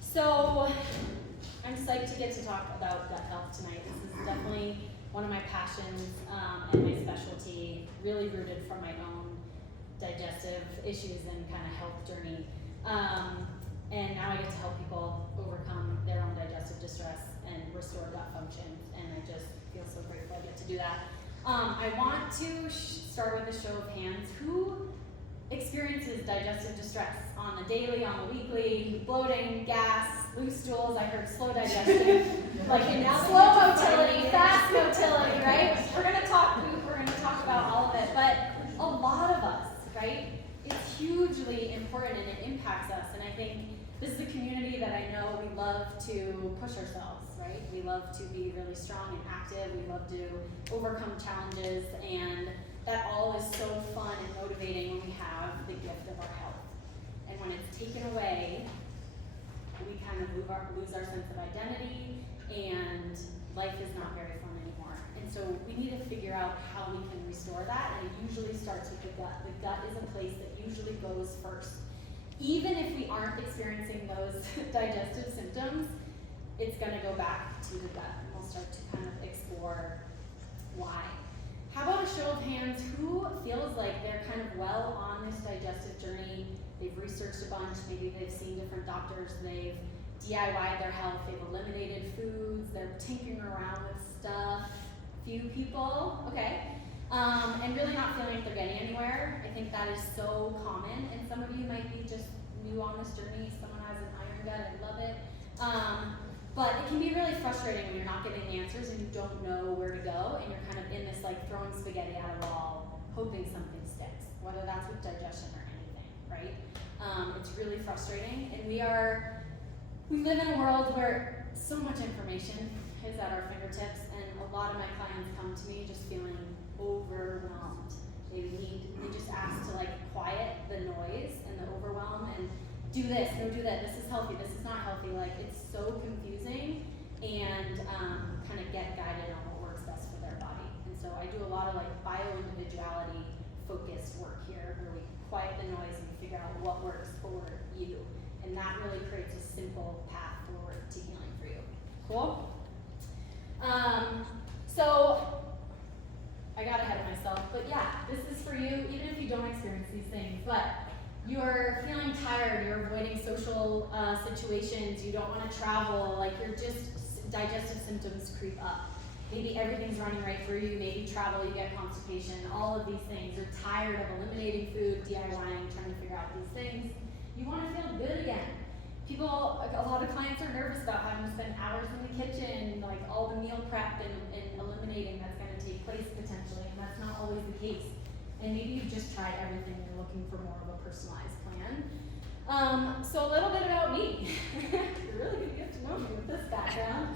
So I'm psyched to get to talk about gut health tonight. This is definitely one of my passions and my specialty, really rooted from my own digestive issues and kind of health journey. And now I get to help people overcome their own digestive distress and restore gut function, and I just feel so grateful I get to do that. I want to start with a show of hands. Who experiences digestive distress on the daily, on the weekly, bloating, gas, loose stools? I heard slow digestion, like in slow motility, fast motility, right? We're gonna talk poop, we're gonna talk about all of it, but a lot of us, right? It's hugely important and it impacts us, and I think this is a community that I know we love to push ourselves, right? We love to be really strong and active, we love to overcome challenges, and that all is so fun and motivating when we have the gift of our health. And when it's taken away, we kind of lose our sense of identity, and life is not very fun anymore. And so we need to figure out how we can restore that, and it usually starts with the gut. The gut is a place that usually goes first. Even if we aren't experiencing those digestive symptoms, it's going to go back to the gut, and we'll start to kind of explore why. How about a show of hands, who feels like they're kind of well on this digestive journey? They've researched a bunch, maybe they've seen different doctors, they've DIY'd their health, they've eliminated foods, they're tinkering around with stuff. Few people, okay. And really not feeling like they're getting anywhere. I think that is so common, and some of you might be just new on this journey. Someone has an iron gut, I love it. But it can be really frustrating when you're not getting answers and you don't know where to go, and you're kind of in this like throwing spaghetti at a wall, hoping something sticks, whether that's with digestion or anything, right? It's really frustrating, and we live in a world where so much information is at our fingertips, and a lot of my clients come to me just feeling overwhelmed. They just ask to like quiet the noise and the overwhelm and do this, no do that, this is healthy, this is not healthy. Like, it's so confusing, and kind of get guided on what works best for their body. And so I do a lot of like bio-individuality focused work here, where we quiet the noise and we figure out what works for you. And that really creates a simple path forward to healing for you. Cool? So I got ahead of myself, but yeah, this is for you, even if you don't experience these things. But you're feeling tired, you're avoiding social situations, you don't want to travel, like you're just, digestive symptoms creep up. Maybe everything's running right for you, maybe travel, you get constipation, all of these things. You're tired of eliminating food, DIYing, trying to figure out these things. You want to feel good again. People, a lot of clients are nervous about having to spend hours in the kitchen, like all the meal prep and eliminating that's going to take place potentially, and that's not always the case. And maybe you've just tried everything and you're looking for more of a personalized plan. So a little bit about me. You're really going to get to know me with this background.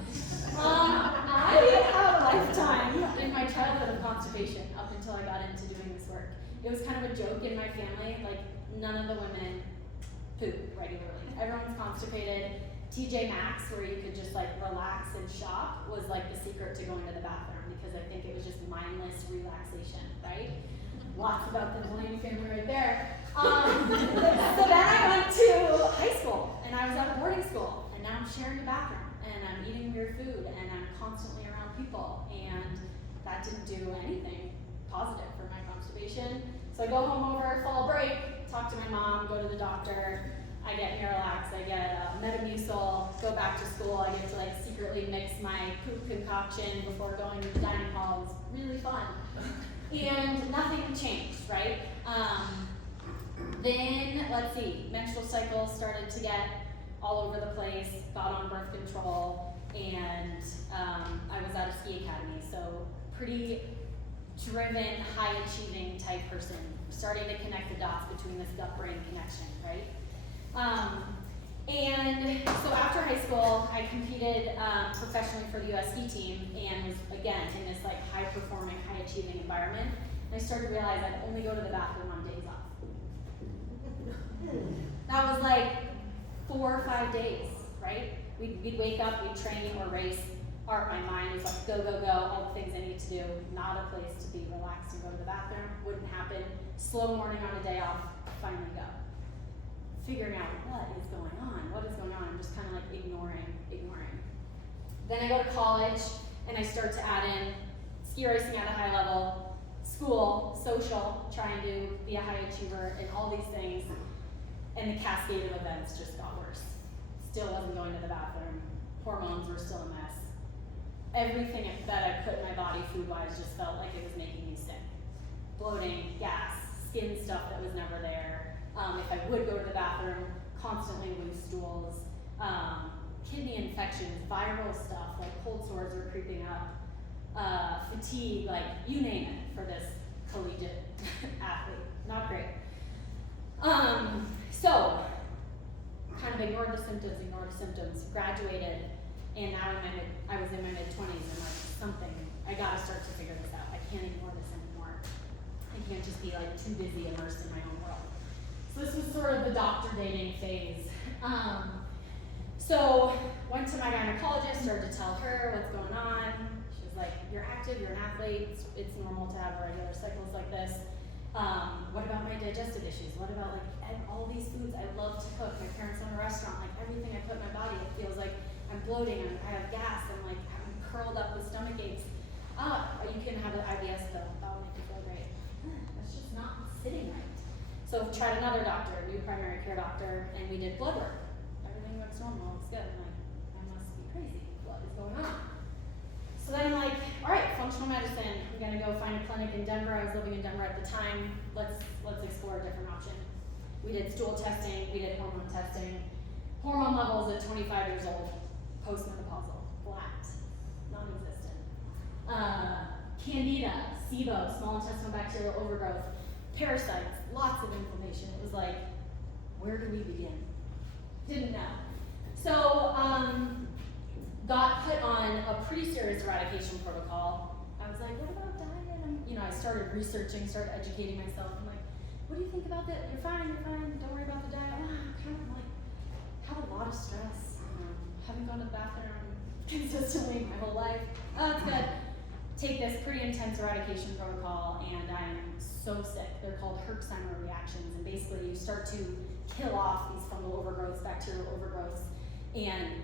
I had a lifetime in my childhood of constipation up until I got into doing this work. It was kind of a joke in my family, like none of the women poop regularly. Everyone's constipated. TJ Maxx, where you could just like relax and shop, was like the secret to going to the bathroom, because I think it was just mindless relaxation, right? Lots about the Delaney family right there. So then I went to high school, and I was at a boarding school, and now I'm sharing a bathroom, and I'm eating weird food, and I'm constantly around people, and that didn't do anything positive for my constipation. So I go home over fall break, talk to my mom, go to the doctor, I get Miralax, I get Metamucil, go back to school, I get to like secretly mix my poop concoction before going to the dining hall. It was really fun. And nothing changed, right? Then, let's see, menstrual cycles started to get all over the place, got on birth control, and I was at a ski academy, so pretty driven, high-achieving type person, starting to connect the dots between this gut-brain connection, right? And so after high school, I competed professionally for the US ski team, and was, again, in this like high-performing, high-achieving environment. And I started to realize I'd only go to the bathroom on days off. That was like 4 or 5 days, right? We'd wake up, we'd train or race. My mind was like, go, go, go, all the things I need to do. Not a place to be relaxed and go to the bathroom. Wouldn't happen. Slow morning on a day off, finally go. figuring out what is going on. I'm just kind of like ignoring. Then I go to college and I start to add in ski racing at a high level, school, social, trying to be a high achiever, and all these things. And the cascade of events just got worse. Still wasn't going to the bathroom. Hormones were still a mess. Everything that I put in my body food-wise just felt like it was making me sick. Bloating, gas, skin stuff that was never there. If I would go to the bathroom, constantly loose stools. Kidney infections, viral stuff, like cold sores were creeping up. Fatigue, like you name it for this collegiate athlete. Not great. So, kind of ignored the symptoms, graduated, and now I was in my mid-20s, and like I gotta start to figure this out. I can't ignore this anymore. I can't just be like too busy immersed in my own world. So this was sort of the doctor dating phase. So went to my gynecologist, started to tell her what's going on. She was like, you're active, you're an athlete, it's normal to have regular cycles like this. What about my digestive issues? What about like all these foods? I love to cook. My parents own a restaurant. Like everything I put in my body, it feels like I'm bloating, I have gas, I'm curled up with stomach aches. You can have an IBS pill, that'll make you feel great. That's just not sitting right. So tried another doctor, a new primary care doctor, and we did blood work. Everything looks normal, looks good. I'm like, I must be crazy. What is going on? So then I'm like, all right, functional medicine. I'm gonna go find a clinic in Denver. I was living in Denver at the time. Let's explore a different option. We did stool testing, we did hormone testing. Hormone levels at 25 years old, postmenopausal, flat, non-existent. Candida, SIBO, small intestinal bacterial overgrowth, parasites, lots of inflammation. It was like, where do we begin? Didn't know. So, got put on a pretty serious eradication protocol. I was like, what about diet? I started researching, started educating myself. I'm like, what do you think about that? You're fine, don't worry about the diet. Kind of like, have a lot of stress. Haven't gone to the bathroom consistently my whole life. It's good. Take this pretty intense eradication protocol, and I'm so sick. They're called Herxheimer reactions, and basically you start to kill off these fungal overgrowths, bacterial overgrowths, and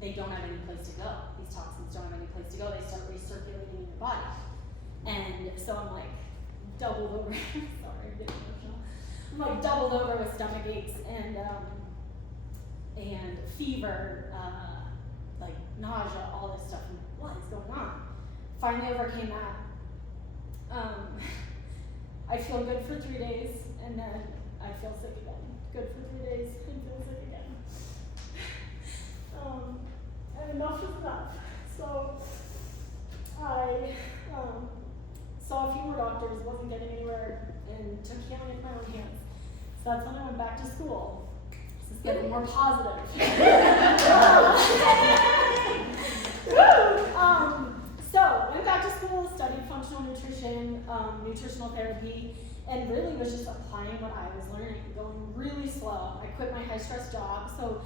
they don't have any place to go. These toxins don't have any place to go. They start recirculating in your body. And so I'm like doubled over. Sorry, I'm getting emotional. I'm like doubled over with stomach aches and fever, like nausea, all this stuff. And what is going on? Finally overcame that. I feel good for 3 days, and then I feel sick again. Good for 3 days, and feel sick again. And enough is enough. So I saw a few more doctors, wasn't getting anywhere, and took healing in my own hands. So that's when I went back to school. This is getting more positive. So went back to school, studied functional nutrition, nutritional therapy, and really was just applying what I was learning, going really slow. I quit my high-stress job, so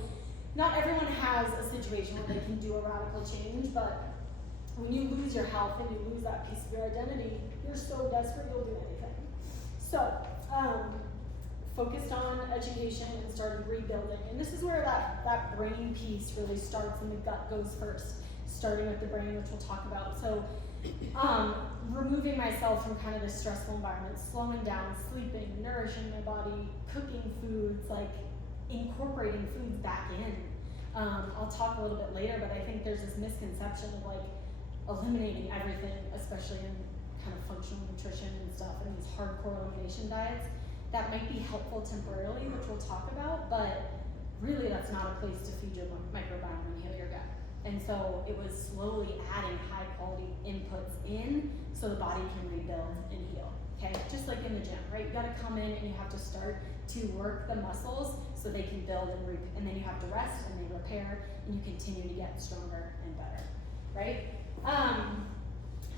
not everyone has a situation where they can do a radical change, but when you lose your health and you lose that piece of your identity, you're so desperate you'll do anything. So, focused on education and started rebuilding. And this is where that brain piece really starts, and the gut goes first, starting with the brain, which we'll talk about. So, removing myself from kind of this stressful environment, slowing down, sleeping, nourishing my body, cooking foods, like incorporating foods back in. I'll talk a little bit later, but I think there's this misconception of like eliminating everything, especially in kind of functional nutrition and stuff, and these hardcore elimination diets. That might be helpful temporarily, which we'll talk about, but really that's not a place to feed your microbiome and heal your gut. And so it was slowly adding high quality inputs in so the body can rebuild and heal, okay? Just like in the gym, right? You gotta come in and you have to start to work the muscles so they can build and then you have to rest and they repair and you continue to get stronger and better, right?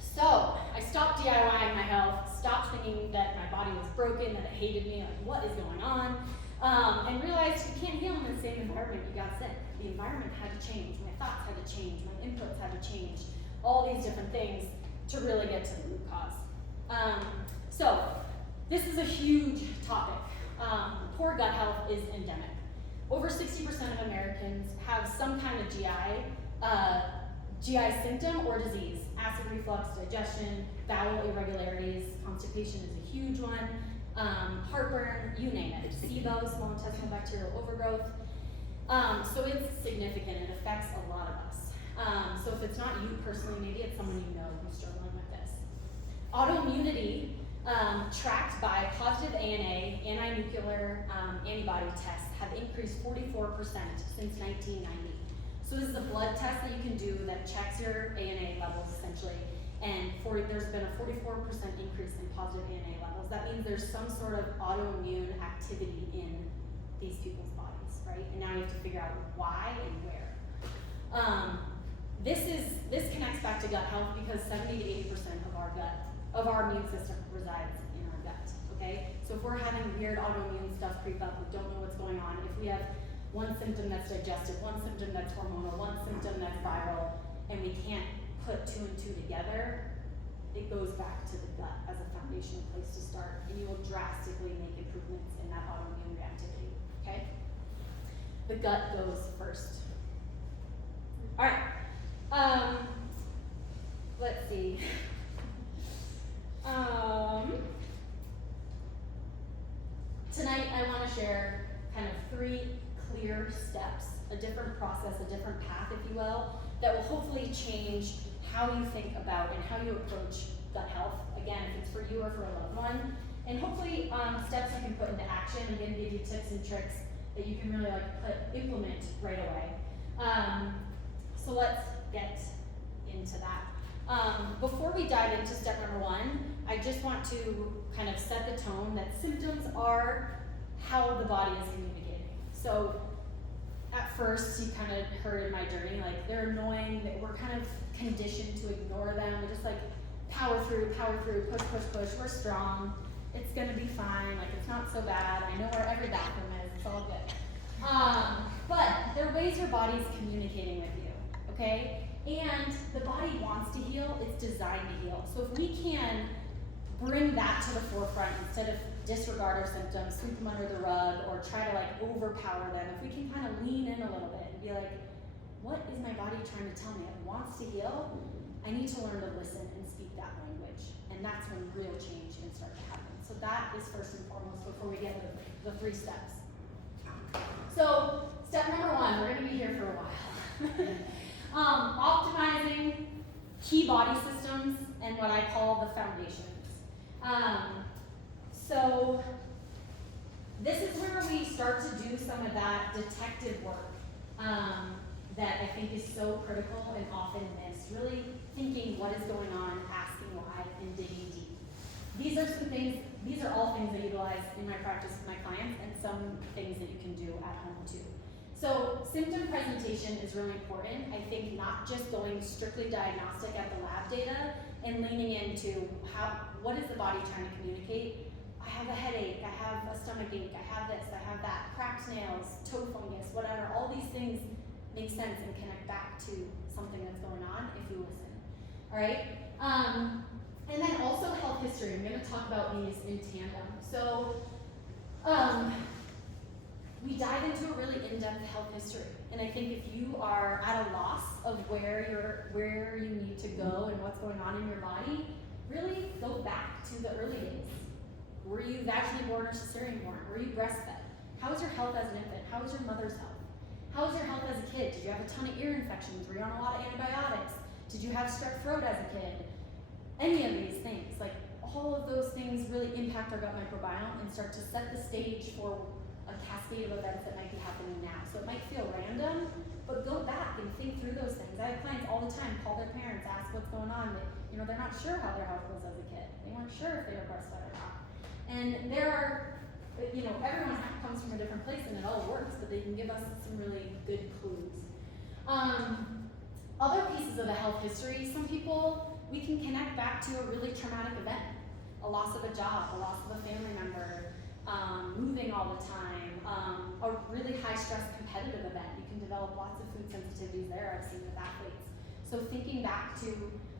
So I stopped DIYing my health, stopped thinking that my body was broken, that it hated me, like what is going on? And realized you can't heal in the same environment you got sick. The environment had to change, my thoughts had to change, my inputs had to change, all these different things to really get to the root cause. So this is a huge topic. poor gut health is endemic. Over 60% of Americans have some kind of GI symptom or disease. Acid reflux, digestion, bowel irregularities, constipation is a huge one, heartburn, you name it. SIBO, small intestinal bacterial overgrowth. So it's significant, it affects a lot of us. So if it's not you personally, maybe it's someone you know who's struggling with this. Autoimmunity, tracked by positive ANA, anti-nuclear antibody tests, have increased 44% since 1990. So this is a blood test that you can do that checks your ANA levels essentially, and there's been a 44% increase in positive ANA levels. That means there's some sort of autoimmune activity in these people's bodies, right? And now you have to figure out why and where. This connects back to gut health because 70 to 80% of our immune system resides in our gut, okay? So if we're having weird autoimmune stuff creep up, we don't know what's going on, if we have one symptom that's digestive, one symptom that's hormonal, one symptom that's viral, and we can't put two and two together, it goes back to the gut as a foundational place to start, and you will drastically make improvements in that autoimmune reactivity, okay? The gut goes first. All right, let's see. Tonight I want to share kind of 3 clear steps, a different process, a different path, if you will, that will hopefully change how you think about and how you approach gut health, again, if it's for you or for a loved one, and hopefully steps you can put into action and give you tips and tricks that you can really implement right away. So let's get into that. Before we dive into step number 1, I just want to kind of set the tone that symptoms are how the body is communicating. So at first, you kind of heard in my journey, like they're annoying, that we're kind of conditioned to ignore them. We just power through, push, we're strong. It's gonna be fine, it's not so bad. I know where every bathroom is, it's all good. But there are ways your body's communicating with you, okay? And the body wants to heal, it's designed to heal. So if we can bring that to the forefront instead of disregard our symptoms, sweep them under the rug, or try to overpower them, if we can kind of lean in a little bit and be like, what is my body trying to tell me? It wants to heal. I need to learn to listen and speak that language. And that's when real change can start to happen. So that is first and foremost before we get into the 3 steps. So step number 1, we're gonna be here for a while. Optimizing key body systems and what I call the foundations. So this is where we start to do some of that detective work that I think is so critical and often missed. Really thinking what is going on, asking why, and digging deep. These are all things I utilize in my practice with my clients, and some things that you can do at home too. So symptom presentation is really important. I think not just going strictly diagnostic at the lab data and leaning into what is the body trying to communicate. I have a headache, I have a stomach ache, I have this, I have that, cracked nails, toe fungus, whatever. All these things make sense and connect back to something that's going on if you listen. All right? And then also health history. I'm going to talk about these in tandem. So we dive into a really in-depth health history. And I think if you are at a loss of where you need to go and what's going on in your body, really go back to the early days. Were you vaginally born or cesarean born? Were you breastfed? How was your health as an infant? How was your mother's health? How was your health as a kid? Did you have a ton of ear infections? Were you on a lot of antibiotics? Did you have strep throat as a kid? Any of these things, all of those things really impact our gut microbiome and start to set the stage for a cascade of events that might be happening now. So it might feel random, but go back and think through those things. I have clients all the time call their parents, ask what's going on. They're not sure how their health was as a kid. They weren't sure if they were breastfed or not. And there are, everyone comes from a different place and it all works, but they can give us some really good clues. Other pieces of the health history, some people, we can connect back to a really traumatic event. A loss of a job, a loss of a family member, moving all the time, a really high stress competitive event. You can develop lots of food sensitivities there, I've seen with athletes. So thinking back to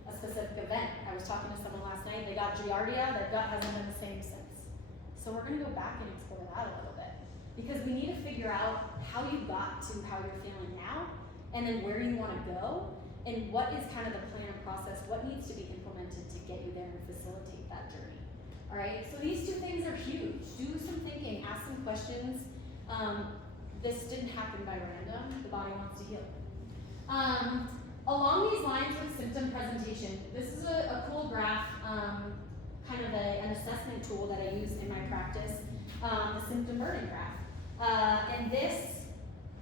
a specific event. I was talking to someone last night, they got Giardia, their gut hasn't been the same since. So we're gonna go back and explore that a little bit, because we need to figure out how you got to how you're feeling now, and then where you wanna go, and what is kind of the plan and process, what needs to be implemented to get you there and facilitate that journey. All right, so these two things are huge. Do some thinking, ask some questions. This didn't happen by random, the body wants to heal. Along these lines with symptom presentation, this is a cool graph, kind of an assessment tool that I use in my practice, the symptom burden graph. And this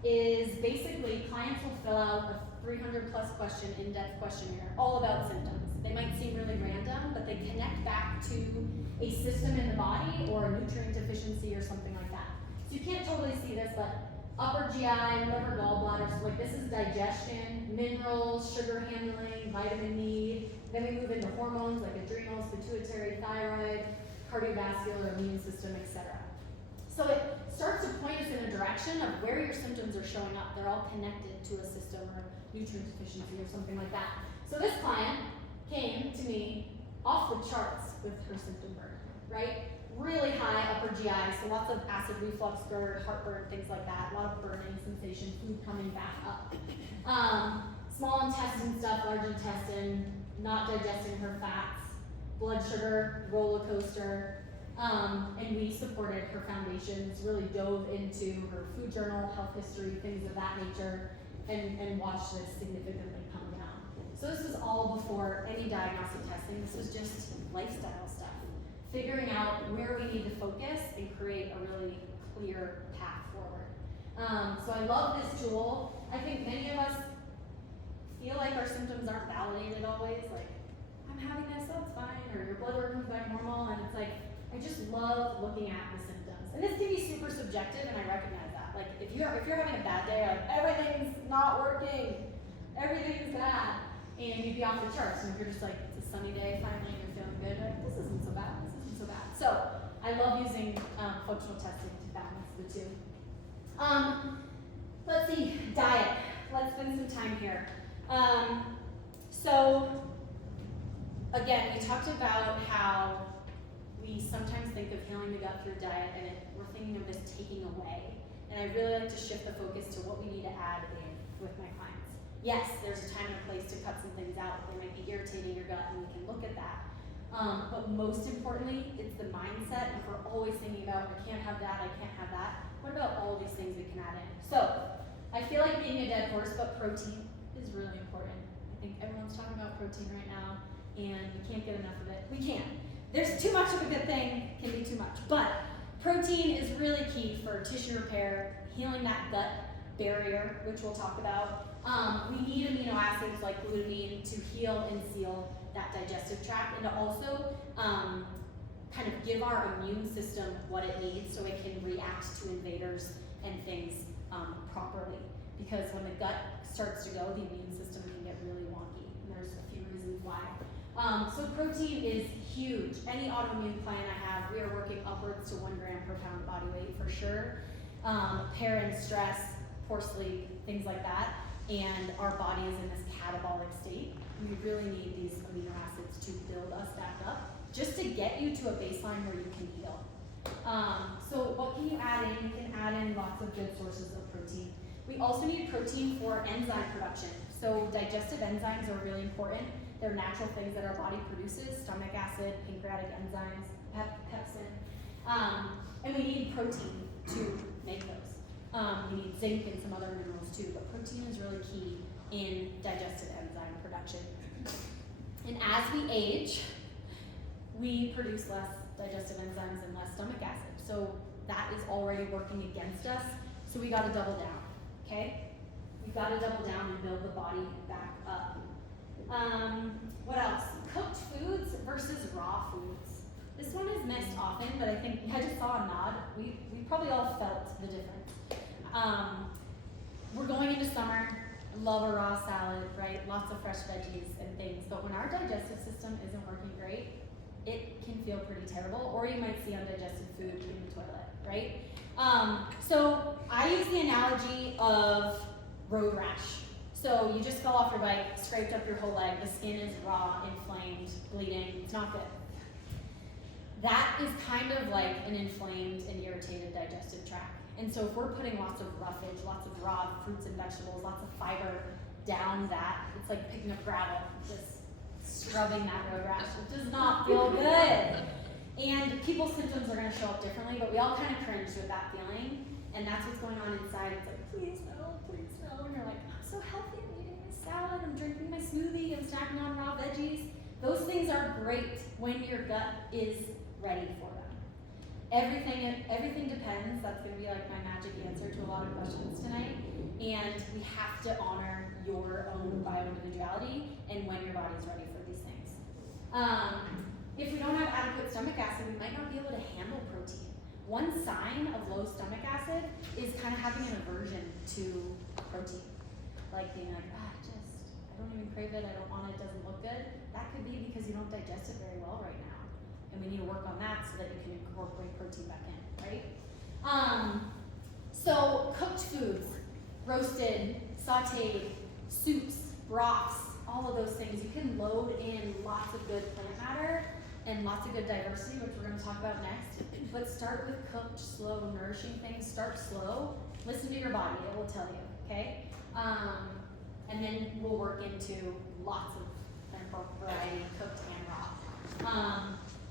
is basically clients will fill out a 300 plus question in-depth questionnaire all about symptoms. They might seem really random, but they connect back to a system in the body or a nutrient deficiency or something like that. So you can't totally see this, but upper GI, liver, gallbladder, so like this is digestion, minerals, sugar handling, vitamin need. Then we move into hormones like adrenals, pituitary, thyroid, cardiovascular, immune system, etc. So it starts to point us in a direction of where your symptoms are showing up. They're all connected to a system or nutrient deficiency or something like that. So this client came to me off the charts with her symptom burden, right? Really high upper GI, so lots of acid reflux, GERD, heartburn, things like that. A lot of burning sensation, food coming back up. Small intestine stuff, large intestine, not digesting her fats, blood sugar, roller coaster. And we supported her foundations, really dove into her food journal, health history, things of that nature, and watched this significantly come down. So this was all before any diagnostic testing. This was just lifestyle stuff. Figuring out where we need to focus and create a really clear path forward. So I love this tool. I think many of us feel like our symptoms aren't validated always, like, I'm having this, so it's fine, or your blood work comes back normal, and it's like, I just love looking at the symptoms. And this can be super subjective, and I recognize that. Like, if you're having a bad day, like, everything's not working, everything's bad, and you'd be off the charts, and if you're just like, it's a sunny day, finally, and you're feeling good, like, this isn't so bad, this isn't so bad. So, I love using functional testing to balance the two. Let's see, diet. Let's spend some time here. So, again, we talked about how we sometimes think of healing the gut through diet, and we're thinking of this taking away. And I really like to shift the focus to what we need to add in with my clients. Yes, there's a time and a place to cut some things out. They might be irritating your gut, and we can look at that. But most importantly, it's the mindset. If we're always thinking about, I can't have that, I can't have that, what about all these things we can add in? So, I feel like being a dead horse, but protein is really important. I think everyone's talking about protein right now, and we can't get enough of it. We can't. There's too much of a good thing, can be too much. But protein is really key for tissue repair, healing that gut barrier, which we'll talk about. We need amino acids like glutamine to heal and seal that digestive tract, and to also kind of give our immune system what it needs so it can react to invaders and things properly. Because when the gut starts to go, the immune system can get really wonky, and there's a few reasons why. So protein is huge. Any autoimmune client I have, we are working upwards to 1 gram per pound body weight for sure. Parent stress, poor sleep, things like that, and our body is in this catabolic state. We really need these amino acids to build us back up, just to get you to a baseline where you can heal. So what can you add in? You can add in lots of good sources of protein. We also need protein for enzyme production. So digestive enzymes are really important. They're natural things that our body produces: stomach acid, pancreatic enzymes, pepsin. And we need protein to make those. We need zinc and some other minerals too, but protein is really key in digestive enzyme production. And as we age, we produce less digestive enzymes and less stomach acid. So that is already working against us. So we gotta double down, okay? We've gotta double down and build the body back up. What else? Cooked foods versus raw foods. This one is missed often, but I think I just saw a nod. We probably all felt the difference. We're going into summer, love a raw salad, right? Lots of fresh veggies and things, but when our digestive system isn't working great, it can feel pretty terrible, or you might see undigested food in the toilet, right? So I use the analogy of road rash. So you just fell off your bike, scraped up your whole leg, the skin is raw, inflamed, bleeding, it's not good. that is kind of like an inflamed and irritated digestive tract. And so if we're putting lots of roughage, lots of raw fruits and vegetables, lots of fiber down that, it's like picking up gravel, just scrubbing that road rash. It does not feel good. And people's symptoms are gonna show up differently, but we all kind of cringe with that feeling. And that's what's going on inside. It's like, please no, please no. And you're like, I'm so healthy, I'm eating my salad, I'm drinking my smoothie, I'm snacking on raw veggies. Those things are great when your gut is ready for them. Everything depends. That's going to be like my magic answer to a lot of questions tonight. And we have to honor your own bioindividuality and when your body's ready for these things. If we don't have adequate stomach acid, we might not be able to handle protein. One sign of low stomach acid is kind of having an aversion to protein. Like being like, I don't even crave it, I don't want it, it doesn't look good. That could be because you don't digest it very well right now. And we need to work on that so that you can incorporate protein back in, right? So cooked foods, roasted, sauteed, soups, broths, all of those things. You can load in lots of good plant matter and lots of good diversity, which we're gonna talk about next. But start with cooked, slow, nourishing things. Start slow. Listen to your body, it will tell you, okay? And then we'll work into lots of variety, cooked and raw.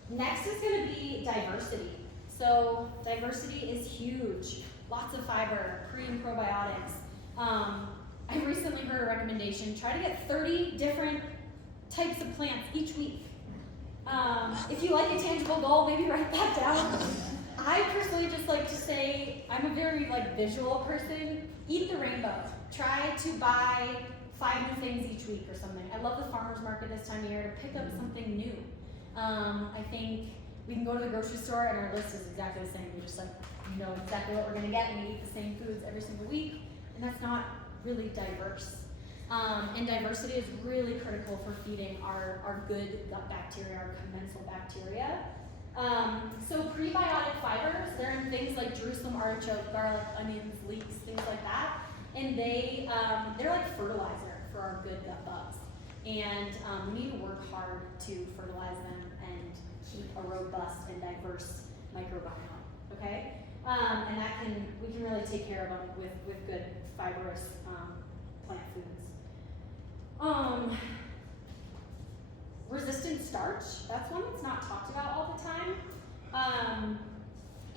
Next is going to be diversity. So diversity is huge. Lots of fiber, pre and probiotics. I recently heard a recommendation, try to get 30 different types of plants each week. If you like a tangible goal, maybe write that down. I personally just like to say, I'm a very visual person. Eat the rainbow. Try to buy 5 new things each week or something. I love the farmer's market this time of year to pick up something new. I think we can go to the grocery store and our list is exactly the same. We're just we know exactly what we're gonna get and we eat the same foods every single week, and that's not really diverse. And diversity is really critical for feeding our good gut bacteria, our commensal bacteria. So prebiotic fibers, they're in things like Jerusalem artichoke, garlic, onions, leeks, things like that. And they're like fertilizer for our good gut bugs. And we need to work hard to fertilize them and keep a robust and diverse microbiome, okay? And we can really take care of them with good fibrous plant foods. Resistant starch, that's one that's not talked about all the time.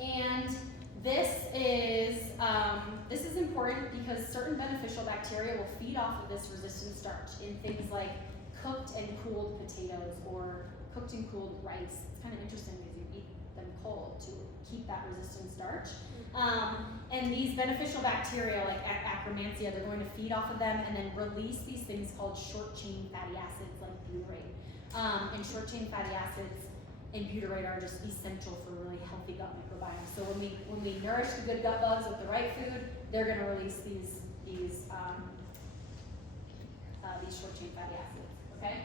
And this is important because certain beneficial bacteria will feed off of this resistant starch in things like cooked and cooled potatoes or cooked and cooled rice. It's kind of interesting because you eat them cold to keep that resistant starch. And these beneficial bacteria like Akkermansia, they're going to feed off of them and then release these things called short chain fatty acids like butyrate. And short chain fatty acids and butyrate are just essential for a really healthy gut microbiome. So when we nourish the good gut bugs with the right food, they're going to release these short chain fatty acids. Okay,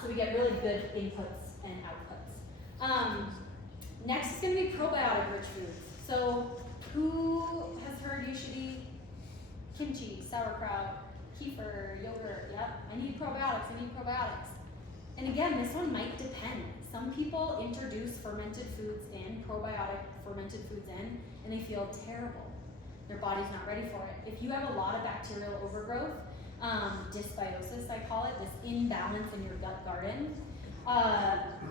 so we get really good inputs and outputs. Next is going to be probiotic rich foods. So who has heard you should eat kimchi, sauerkraut, kefir, yogurt? Yep, I need probiotics. And again, this one might depend. Some people introduce fermented foods in, probiotic fermented foods in, and they feel terrible. Their body's not ready for it. If you have a lot of bacterial overgrowth, dysbiosis I call it, this imbalance in your gut garden,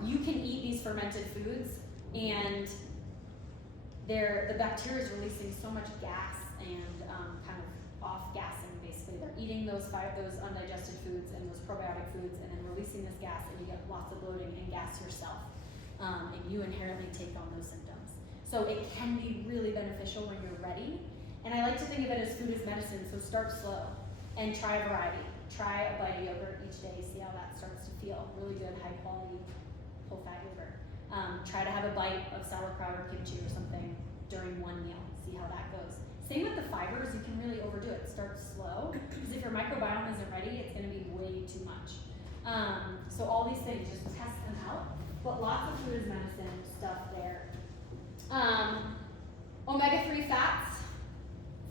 you can eat these fermented foods and the bacteria is releasing so much gas and kind of off-gassing basically. They're eating those undigested foods and those probiotic foods and then releasing this gas, and you get lots of bloating and gas yourself. And you inherently take on those symptoms. So it can be really beneficial when you're ready. And I like to think of it as food as medicine, so start slow and try a variety. Try a bite of yogurt each day, see how that starts to feel. Really good, high quality, full fat yogurt. Try to have a bite of sauerkraut or kimchi or something during one meal, see how that goes. Same with the fibers, you can really overdo it. Start slow, because if your microbiome isn't ready, it's gonna be way too much. So all these things, just test them out, but lots of food as medicine stuff there. Omega-3 fats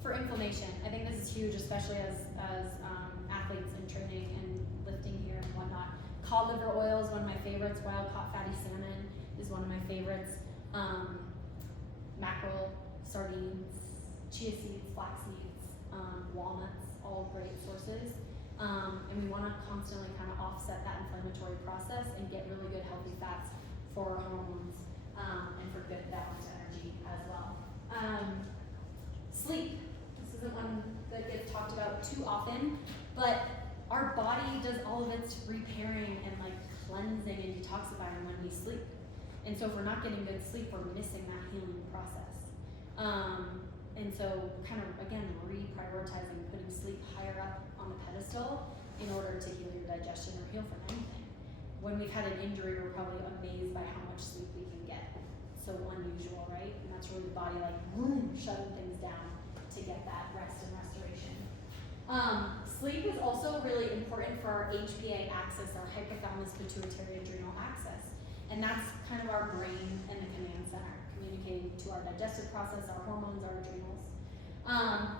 for inflammation. I think this is huge, especially as athletes in training and lifting here and whatnot. Cod liver oil is one of my favorites, wild caught fatty salmon. is one of my favorites. Mackerel, sardines, chia seeds, flax seeds, walnuts, all great sources. And we want to constantly kind of offset that inflammatory process and get really good healthy fats for hormones and for good balanced energy as well. Sleep. This isn't one that gets talked about too often, but our body does all of its repairing and like cleansing and detoxifying when we sleep. And so if we're not getting good sleep, we're missing that healing process. And so kind of, again, reprioritizing, putting sleep higher up on the pedestal in order to heal your digestion or heal from anything. When we've had an injury, we're probably amazed by how much sleep we can get. So unusual, right? And that's really the body like boom, shutting things down to get that rest and restoration. Sleep is also really important for our HPA axis, our hypothalamus pituitary adrenal axis. And that's kind of our brain and the command center, communicating to our digestive process, our hormones, our adrenals.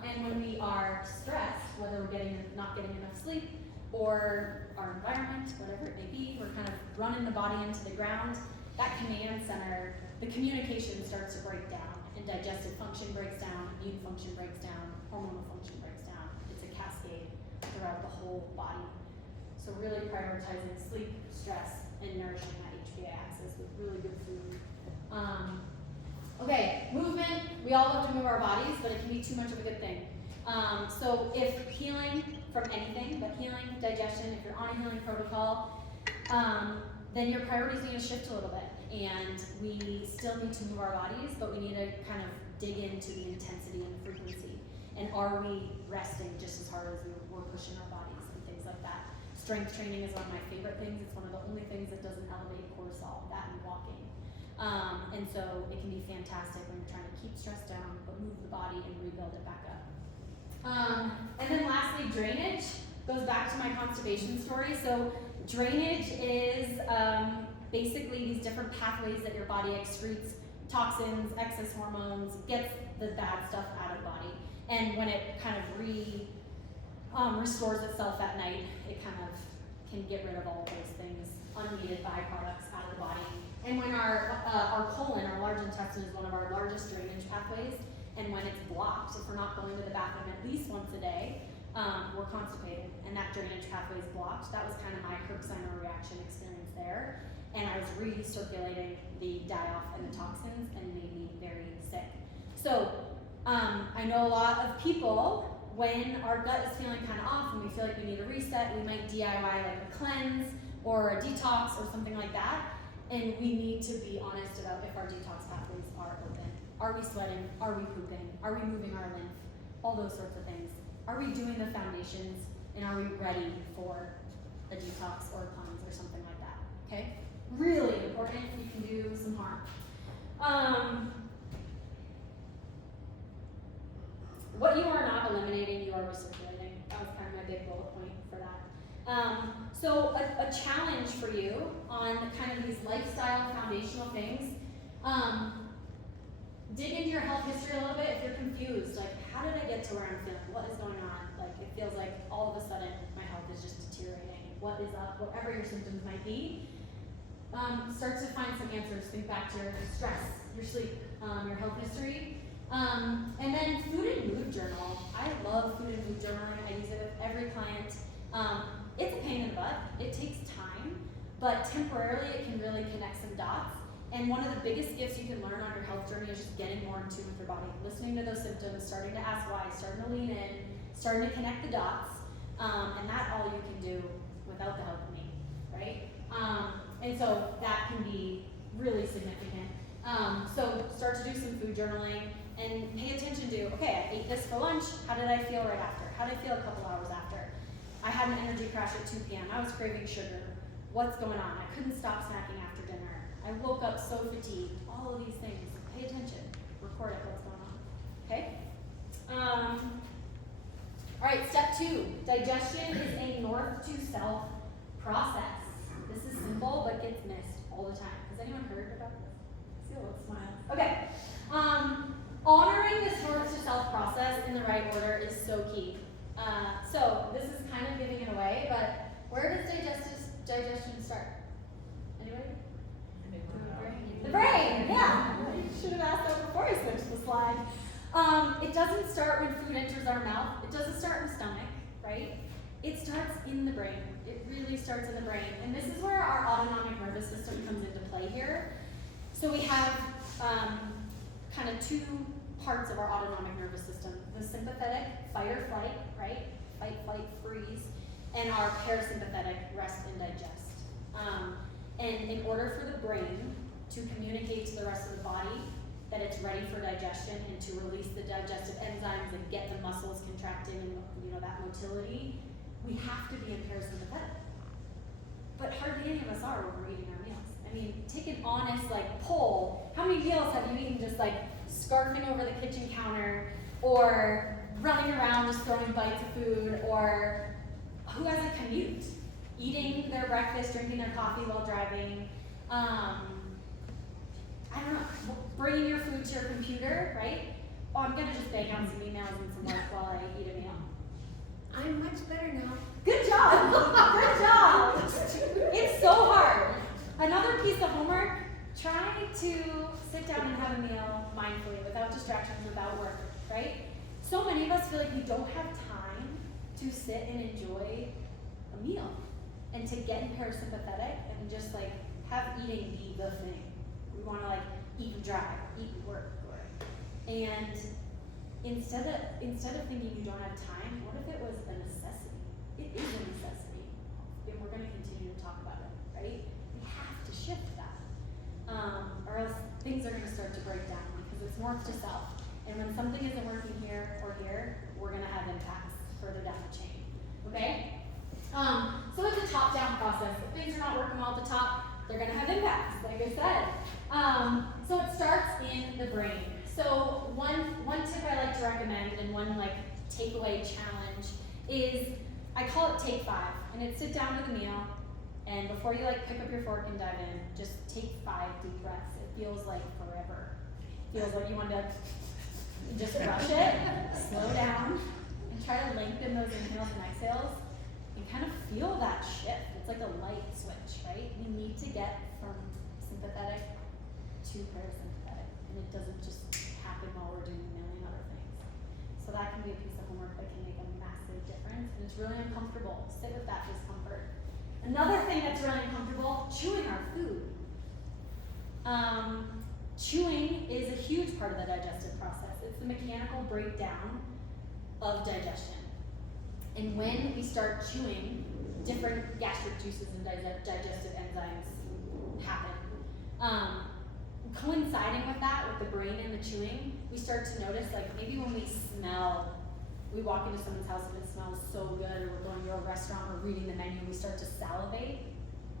And when we are stressed, whether we're not getting enough sleep or our environment, whatever it may be, we're kind of running the body into the ground, that command center, the communication starts to break down, and digestive function breaks down, immune function breaks down, hormonal function breaks down. It's a cascade throughout the whole body. So really prioritizing sleep, stress, and nourishing that HPA axis with really good food. Okay, movement. We all love to move our bodies, but it can be too much of a good thing. So if healing from anything, but healing, digestion, if you're on a healing protocol, then your priorities need to shift a little bit. And we still need to move our bodies, but we need to kind of dig into the intensity and the frequency. And are we resting just as hard as we're pushing our bodies and things like that? Strength training is one of my favorite things. It's one of the only things that doesn't elevate cortisol, that and walking. And so it can be fantastic when you're trying to keep stress down, but move the body and rebuild it back up. And then lastly, drainage goes back to my constipation story. So drainage is basically these different pathways that your body excretes toxins, excess hormones, gets the bad stuff out of the body. And when it kind of restores itself at night, it kind of can get rid of all of those things, unneeded byproducts out of the body. And when our colon, our large intestine, is one of our largest drainage pathways, and when it's blocked, if we're not going to the bathroom at least once a day, we're constipated, and that drainage pathway is blocked. That was kind of my Herxheimer reaction experience there, and I was recirculating the die-off and the toxins, and it made me very sick. So I know a lot of people, when our gut is feeling kind of off and we feel like we need a reset, we might DIY like a cleanse or a detox or something like that. And we need to be honest about if our detox pathways are open. Are we sweating? Are we pooping? Are we moving our lymph? All those sorts of things. Are we doing the foundations? And are we ready for a detox or a cleanse or something like that? Okay? Really important. You can do some harm. What you are not eliminating, you are recirculating. That was kind of my big bullet point for that. So a challenge for you on kind of these lifestyle foundational things, dig into your health history a little bit if you're confused. Like, how did I get to where I'm feeling? What is going on? Like, it feels like all of a sudden my health is just deteriorating. What is up? Whatever your symptoms might be. Start to find some answers. Think back to your stress, your sleep, your health history. And then food and mood journal. I love food and mood journaling. I use it with every client. It's a pain in the butt. It takes time, but temporarily it can really connect some dots. And one of the biggest gifts you can learn on your health journey is just getting more in tune with your body, listening to those symptoms, starting to ask why, starting to lean in, starting to connect the dots. And that's all you can do without the help of me, right? And so that can be really significant. So start to do some food journaling and pay attention to, okay, I ate this for lunch. How did I feel right after? How did I feel a couple hours after? I had an energy crash at 2 p.m. I was craving sugar. What's going on? I couldn't stop snacking after dinner. I woke up so fatigued. All of these things. Pay attention. Record it. What's going on? Okay? All right, step 2. Digestion is a north to south process. This is simple, but gets missed all the time. Has anyone heard about this? I see a little smile. Okay. Honoring this north to south process in the right order is so key. So this is kind of giving it away, but where does digestion start? Anybody? In the brain. The brain, yeah. You should have asked that before I switched the slide. It doesn't start when food enters our mouth. It doesn't start in the stomach, right? It starts in the brain. It really starts in the brain. And this is where our autonomic nervous system comes into play here. So we have kind of two parts of our autonomic nervous system. The sympathetic, fight or flight, right? Fight, flight, freeze. And our parasympathetic, rest and digest. And in order for the brain to communicate to the rest of the body that it's ready for digestion and to release the digestive enzymes and get the muscles contracting and that motility, we have to be in parasympathetic. But hardly any of us are over eating our meals. I mean, take an honest poll. How many meals have you eaten just scarfing over the kitchen counter, or running around just throwing bites of food, or who has a commute? Eating their breakfast, drinking their coffee while driving. I don't know, bringing your food to your computer, right? Oh, I'm gonna just bang out some emails and some work while I eat a meal. I'm much better now. Good job, good job. It's so hard. Another piece of homework, try to sit down and have a meal mindfully, without distractions, without work, right? So many of us feel like we don't have time to sit and enjoy a meal and to get in parasympathetic and just have eating be the thing. We want to eat and drive, eat and work, and instead of thinking you don't have time, what if it was a necessity? It is a necessity, and we're going to continue to talk about it, right? We have to shift that, or else things are going to start to break down because it's north to south, and when something isn't working here or here, we're going to have impacts further down the chain. Okay? So it's a top-down process. If things are not working well at the top, they're going to have impacts, like I said. So it starts in the brain. So one tip I like to recommend, and one takeaway challenge, is I call it Take 5, and it's sit down to the meal, and before you pick up your fork and dive in, just take 5 deep breaths. It feels like forever. It feels like you want to just rush it, slow down, and try to lengthen those inhales and exhales, and kind of feel that shift. It's like a light switch, right? We need to get from sympathetic to parasympathetic, and it doesn't just happen while we're doing a million other things. So that can be a piece of homework that can make a massive difference, and it's really uncomfortable. Sit with that discomfort. Another thing that's really uncomfortable, chewing our food. Chewing is a huge part of the digestive process. It's the mechanical breakdown of digestion. And when we start chewing, different gastric juices and digestive enzymes happen. Coinciding with that, with the brain and the chewing, we start to notice, maybe when we walk into someone's house and it smells so good, or we're going to a restaurant or reading the menu, we start to salivate.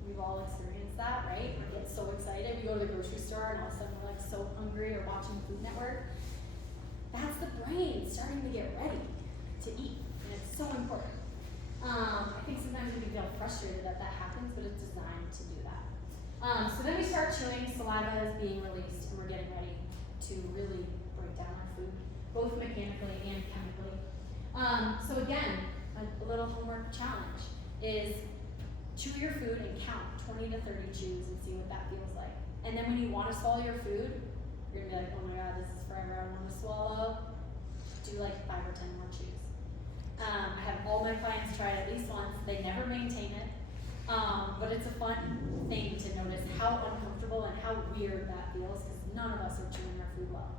We've all experienced that, right? We get so excited. We go to the grocery store and all of a sudden we're so hungry, or watching Food Network. That's the brain starting to get ready to eat, and it's so important. I think sometimes we can feel frustrated that happens, but it's designed to do that. So then we start chewing, saliva is being released, and we're getting ready to really break down our food, both mechanically and chemically. So again, a little homework challenge is chew your food and count 20 to 30 chews and see what that feels like. And then when you want to swallow your food, you're gonna be like, oh my god, this is forever, I want to swallow. Do 5 or 10 more chews. I have all my clients try it at least once. They never maintain it, but it's a fun thing to notice how uncomfortable and how weird that feels, because none of us are chewing our food well.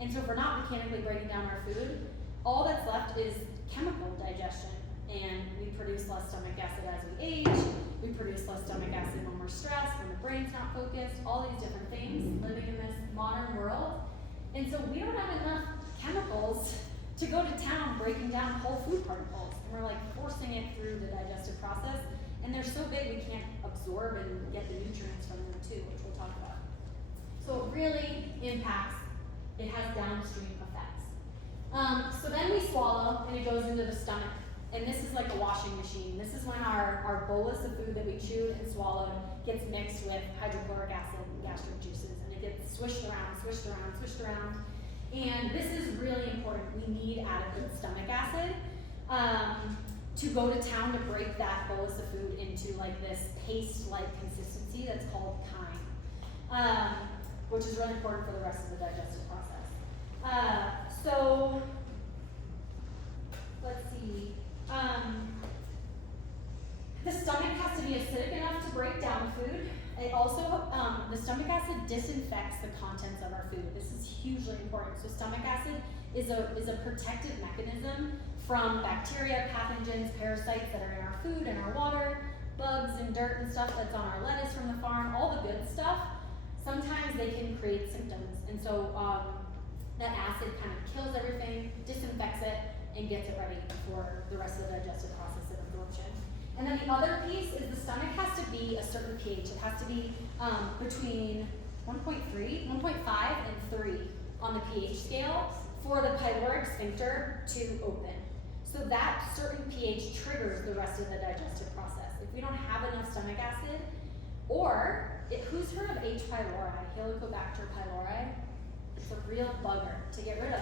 And so if we're not mechanically breaking down our food, all that's left is chemical digestion, and we produce less stomach acid as we age. We produce less stomach acid when we're stressed, when the brain's not focused, all these different things living in this modern world. And so we don't have enough chemicals to go to town breaking down whole food particles, and we're forcing it through the digestive process, and they're so big we can't absorb and get the nutrients from them too, which we'll talk about. So it really impacts, it has downstream effects. So then we swallow, and it goes into the stomach, and this is like a washing machine. This is when our bolus of food that we chewed and swallowed gets mixed with hydrochloric acid and gastric juices, and it gets swished around, swished around, swished around. And this is really important. We need adequate stomach acid to go to town to break that bolus of food into this paste-like consistency that's called chyme. which is really important for the rest of the digestive process. So, let's see. The stomach has to be acidic enough to break down food. It also, the stomach acid disinfects the contents of our food. This is hugely important. So stomach acid is a protective mechanism from bacteria, pathogens, parasites that are in our food and our water, bugs and dirt and stuff that's on our lettuce from the farm, all the good stuff. Sometimes they can create symptoms. And so that acid kind of kills everything, disinfects it, and gets it ready for the rest of the digestive process and absorption. And then the other piece is the stomach has to be a certain pH. It has to be between 1.5 and 3 on the pH scale for the pyloric sphincter to open. So that certain pH triggers the rest of the digestive process. If we don't have enough stomach acid, or who's heard of H. pylori, Helicobacter pylori? It's a real bugger to get rid of.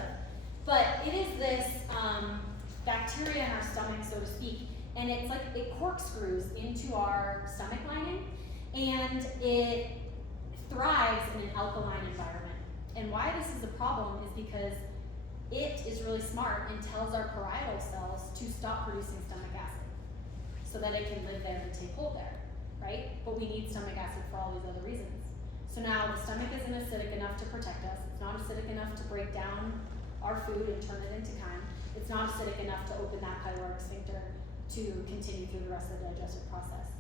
But it is this bacteria in our stomach, so to speak, and it's like it corkscrews into our stomach lining, and it thrives in an alkaline environment. And why this is a problem is because it is really smart and tells our parietal cells to stop producing stomach acid so that it can live there and take hold there, right? But we need stomach acid for all these other reasons. So now the stomach isn't acidic enough to protect us. It's not acidic enough to break down our food and turn it into chyme. It's not acidic enough to open that pyloric sphincter to continue through the rest of the digestive process.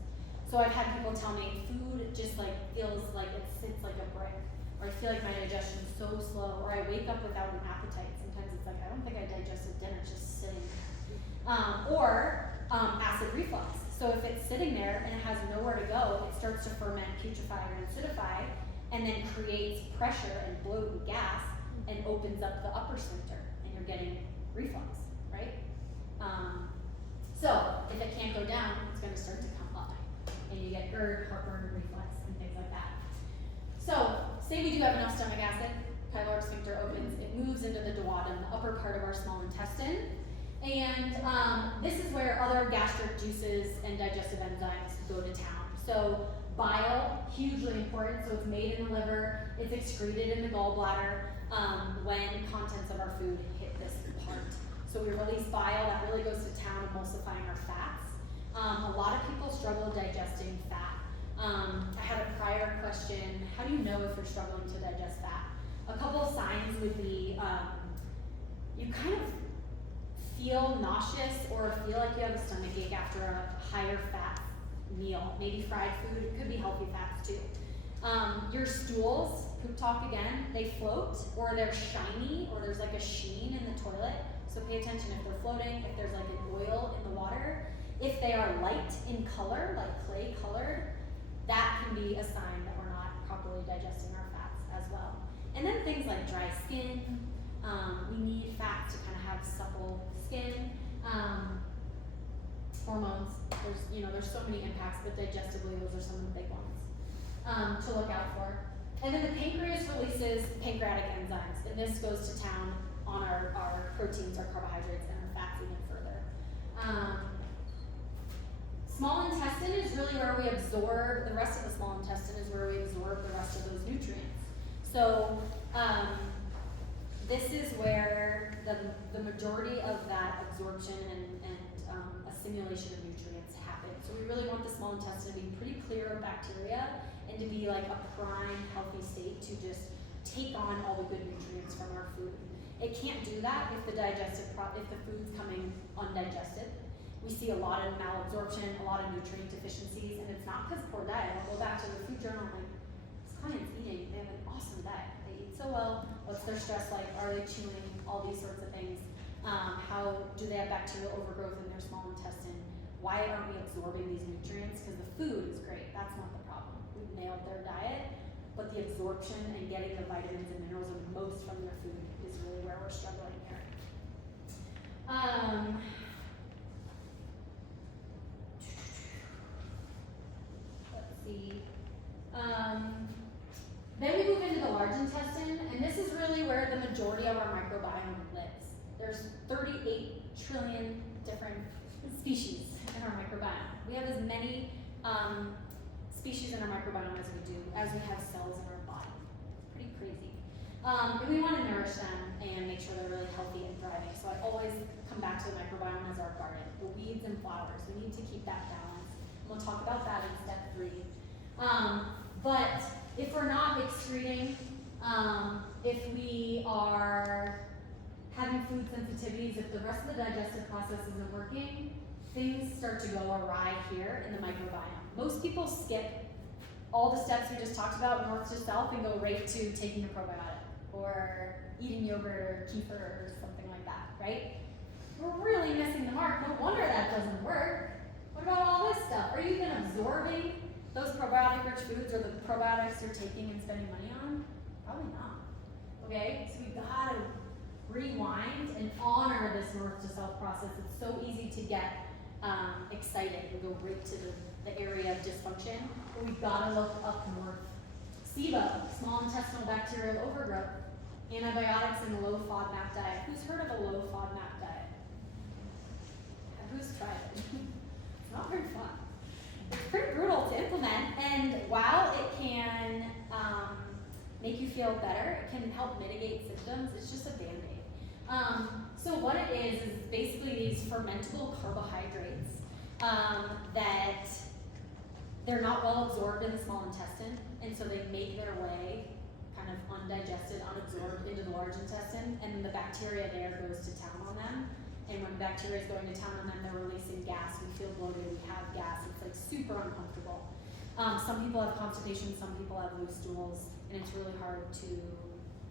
So I've had people tell me food just like feels like it sits like a brick, or I feel like my digestion is so slow, or I wake up without an appetite. Sometimes it's like I don't think I digested dinner, it's just sitting there. Or acid reflux. So if it's sitting there and it has nowhere to go, it starts to ferment, putrefy, or acidify, and then creates pressure and bloat and gas, and opens up the upper sphincter, and you're getting reflux, right? So if it can't go down, it's going to start to come up, and you get GERD, heartburn, reflux, and things like that. So say we do have enough stomach acid, pyloric sphincter opens, it moves into the duodenum, the upper part of our small intestine, and this is where other gastric juices and digestive enzymes go to town. So bile, hugely important, so it's made in the liver, it's excreted in the gallbladder when contents of our food hit this part. So we release bile, that really goes to town emulsifying our fats. A lot of people struggle digesting fat. I had a prior question, how do you know if you're struggling to digest fat? A couple of signs would be you kind of feel nauseous or feel like you have a stomach ache after a higher fat meal, maybe fried food, it could be healthy fats too. Your stools, poop talk again, they float, or they're shiny, or there's like a sheen in the toilet. So pay attention if they're floating, if there's like an oil in the water. If they are light in color, like clay colored, that can be a sign that we're not properly digesting our fats as well. And then things like dry skin, we need fats to kind of have supple skin. Hormones, there's so many impacts, but digestively, those are some of the big ones to look out for. And then the pancreas releases pancreatic enzymes, and this goes to town on our proteins, our carbohydrates, and our fats even further. Small intestine is really where we absorb, the rest of the small intestine is where we absorb the rest of those nutrients. So this is where the majority of that absorption and assimilation of nutrients happen. So we really want the small intestine to be pretty clear of bacteria and to be like a prime healthy state to just take on all the good nutrients from our food. It can't do that if if the food's coming undigested. We see a lot of malabsorption, a lot of nutrient deficiencies, and it's not because of poor diet. I'll go back to the food journal, like, this client's eating, they have an awesome diet. They eat so well, what's their stress like, are they chewing, all these sorts of things. How do they have bacterial overgrowth in their small intestine? Why aren't we absorbing these nutrients? Because the food is great, that's not the problem. We've nailed their diet, but the absorption and getting the vitamins and minerals and most from their food is really where we're struggling here. Let's see. Then we move into the large intestine, and this is really where the majority of our microbiome lives. There's 38 trillion different species in our microbiome. We have as many species in our microbiome as we have cells in our body. It's pretty crazy. And we want to nourish them and make sure they're really healthy and thriving. So I always come back to the microbiome as our garden, the weeds and flowers. We need to keep that balance. And we'll talk about that in step 3. But if we're not excreting, if we are having food sensitivities, if the rest of the digestive process isn't working, things start to go awry here in the microbiome. Most people skip all the steps we just talked about, north to south, and go right to taking a probiotic or eating yogurt or kefir or something like that, right? We're really missing the mark. No wonder that doesn't work. What about all this stuff? Are you even absorbing those probiotic-rich foods or the probiotics you're taking and spending money on? Probably not. Okay, so we gotta rewind and honor this north to south process. It's so easy to get excited and go right to the area of dysfunction, but we've gotta look up north. SIBO, small intestinal bacterial overgrowth, antibiotics in a low FODMAP diet. Who's heard of a low FODMAP diet? Who's tried it? It's not very fun. It's pretty brutal to implement, and while it can make you feel better, it can help mitigate symptoms, it's just a Band-Aid. So what it is basically these fermentable carbohydrates that they're not well absorbed in the small intestine, and so they make their way kind of undigested, unabsorbed into the large intestine, and then the bacteria there goes to town on them. And when bacteria is going to town on them, they're releasing gas. We feel bloated, we have gas. It's like super uncomfortable. Some people have constipation, some people have loose stools, and it's really hard to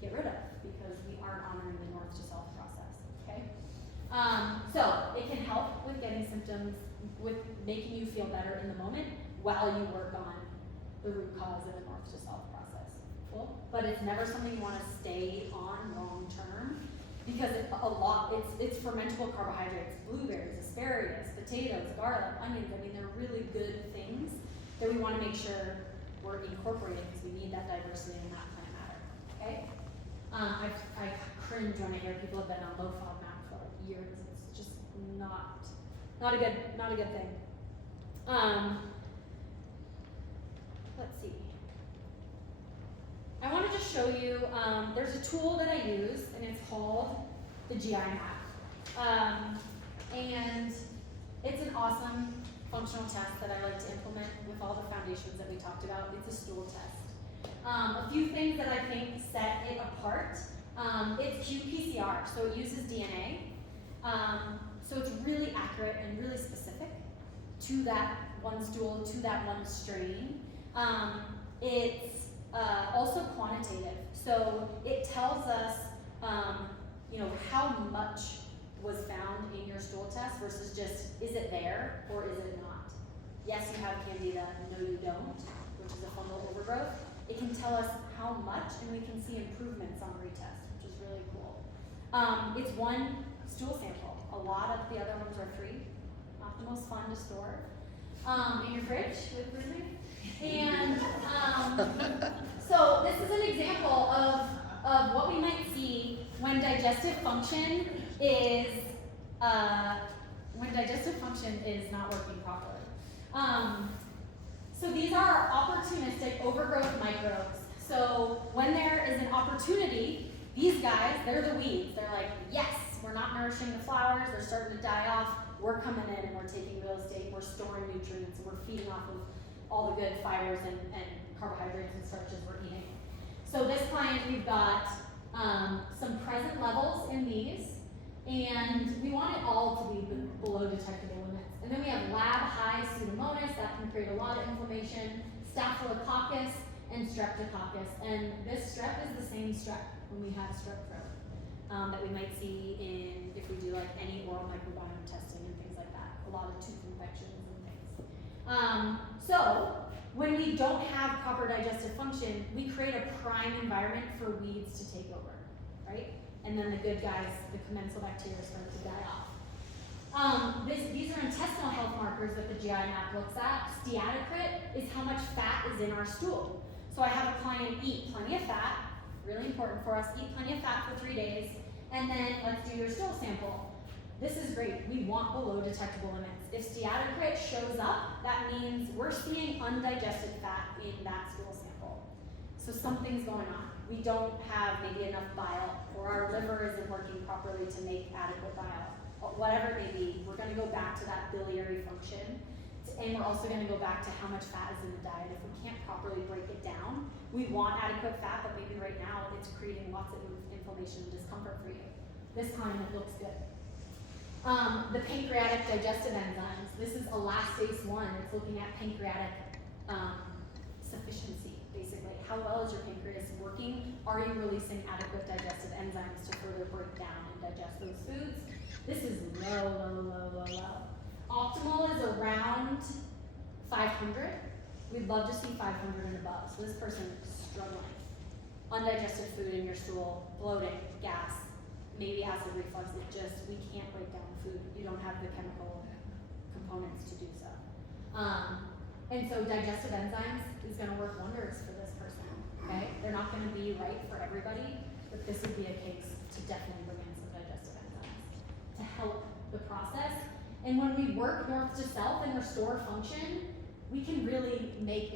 get rid of because we aren't honoring the north to south process, okay? So it can help with getting symptoms, with making you feel better in the moment while you work on the root cause of the north to south process. Cool? But it's never something you want to stay on long term because it's fermentable carbohydrates, blueberries, asparagus, potatoes, garlic, onions. I mean, they're really good things that we want to make sure we're incorporating because we need that diversity in that plant matter. Okay? I cringe when I hear people have been on low FODMAP for like years. It's just not a good thing. Let's see. I want to just show you, there's a tool that I use, and it's called the GI map. And it's an awesome functional test that I like to implement with all the foundations that we talked about. It's a stool test. A few things that I think set it apart. It's qPCR, so it uses DNA. So it's really accurate and really specific to that one stool, to that one strain. It's also quantitative, so it tells us, how much was found in your stool test versus just, is it there or is it not? Yes, you have candida, no you don't, which is a fungal overgrowth. It can tell us how much, and we can see improvements on retest, which is really cool. It's one stool sample. A lot of the other ones are free, not the most fun to store in your fridge with freezing. And so this is an example of what we might see when digestive function is not working properly. So these are opportunistic overgrowth microbes. So when there is an opportunity, these guys, they're the weeds. They're like, yes, we're not nourishing the flowers, they're starting to die off, we're coming in and we're taking real estate, we're storing nutrients, and we're feeding off of all the good fibers and carbohydrates and starches we're eating. So this client, we've got some present levels in these, and we want it all to be below detectable limits. And then we have lab high Pseudomonas, that can create a lot of inflammation, Staphylococcus, and Streptococcus. And this strep is the same strep when we have strep throat that we might see if we do like any oral microbiome testing and things like that, a lot of tooth infections and things. So when we don't have proper digestive function, we create a prime environment for weeds to take over, right? And then the good guys, the commensal bacteria, start to die off. These are intestinal health markers that the GI map looks at. Steatocrit is how much fat is in our stool. So I have a client eat plenty of fat, really important for us, eat plenty of fat for 3 days, and then let's do your stool sample. This is great, we want below detectable limits. If steatocrit shows up, that means we're seeing undigested fat in that stool sample. So something's going on. we don't have maybe enough bile, or our liver isn't working properly to make adequate bile, or whatever it may be, we're gonna go back to that biliary function. And we're also gonna go back to how much fat is in the diet. If we can't properly break it down, we want adequate fat, but maybe right now it's creating lots of inflammation and discomfort for you. This time it looks good. The pancreatic digestive enzymes. This is elastase 1. It's looking at pancreatic sufficiency, basically. How well is your pancreas working? Are you releasing adequate digestive enzymes to further break down and digest those foods? This is low. Optimal is around 500. We'd love to see 500 and above. So this person is struggling. Undigested food in your stool, bloating, gas, maybe acid reflux. We can't break down food. You don't have the chemical components to do so. And so digestive enzymes is going to work wonders for this person. Okay, they're not going to be right for everybody, but this would be a case to definitely bring in some digestive enzymes to help the process. And when we work north to south and restore function, we can really make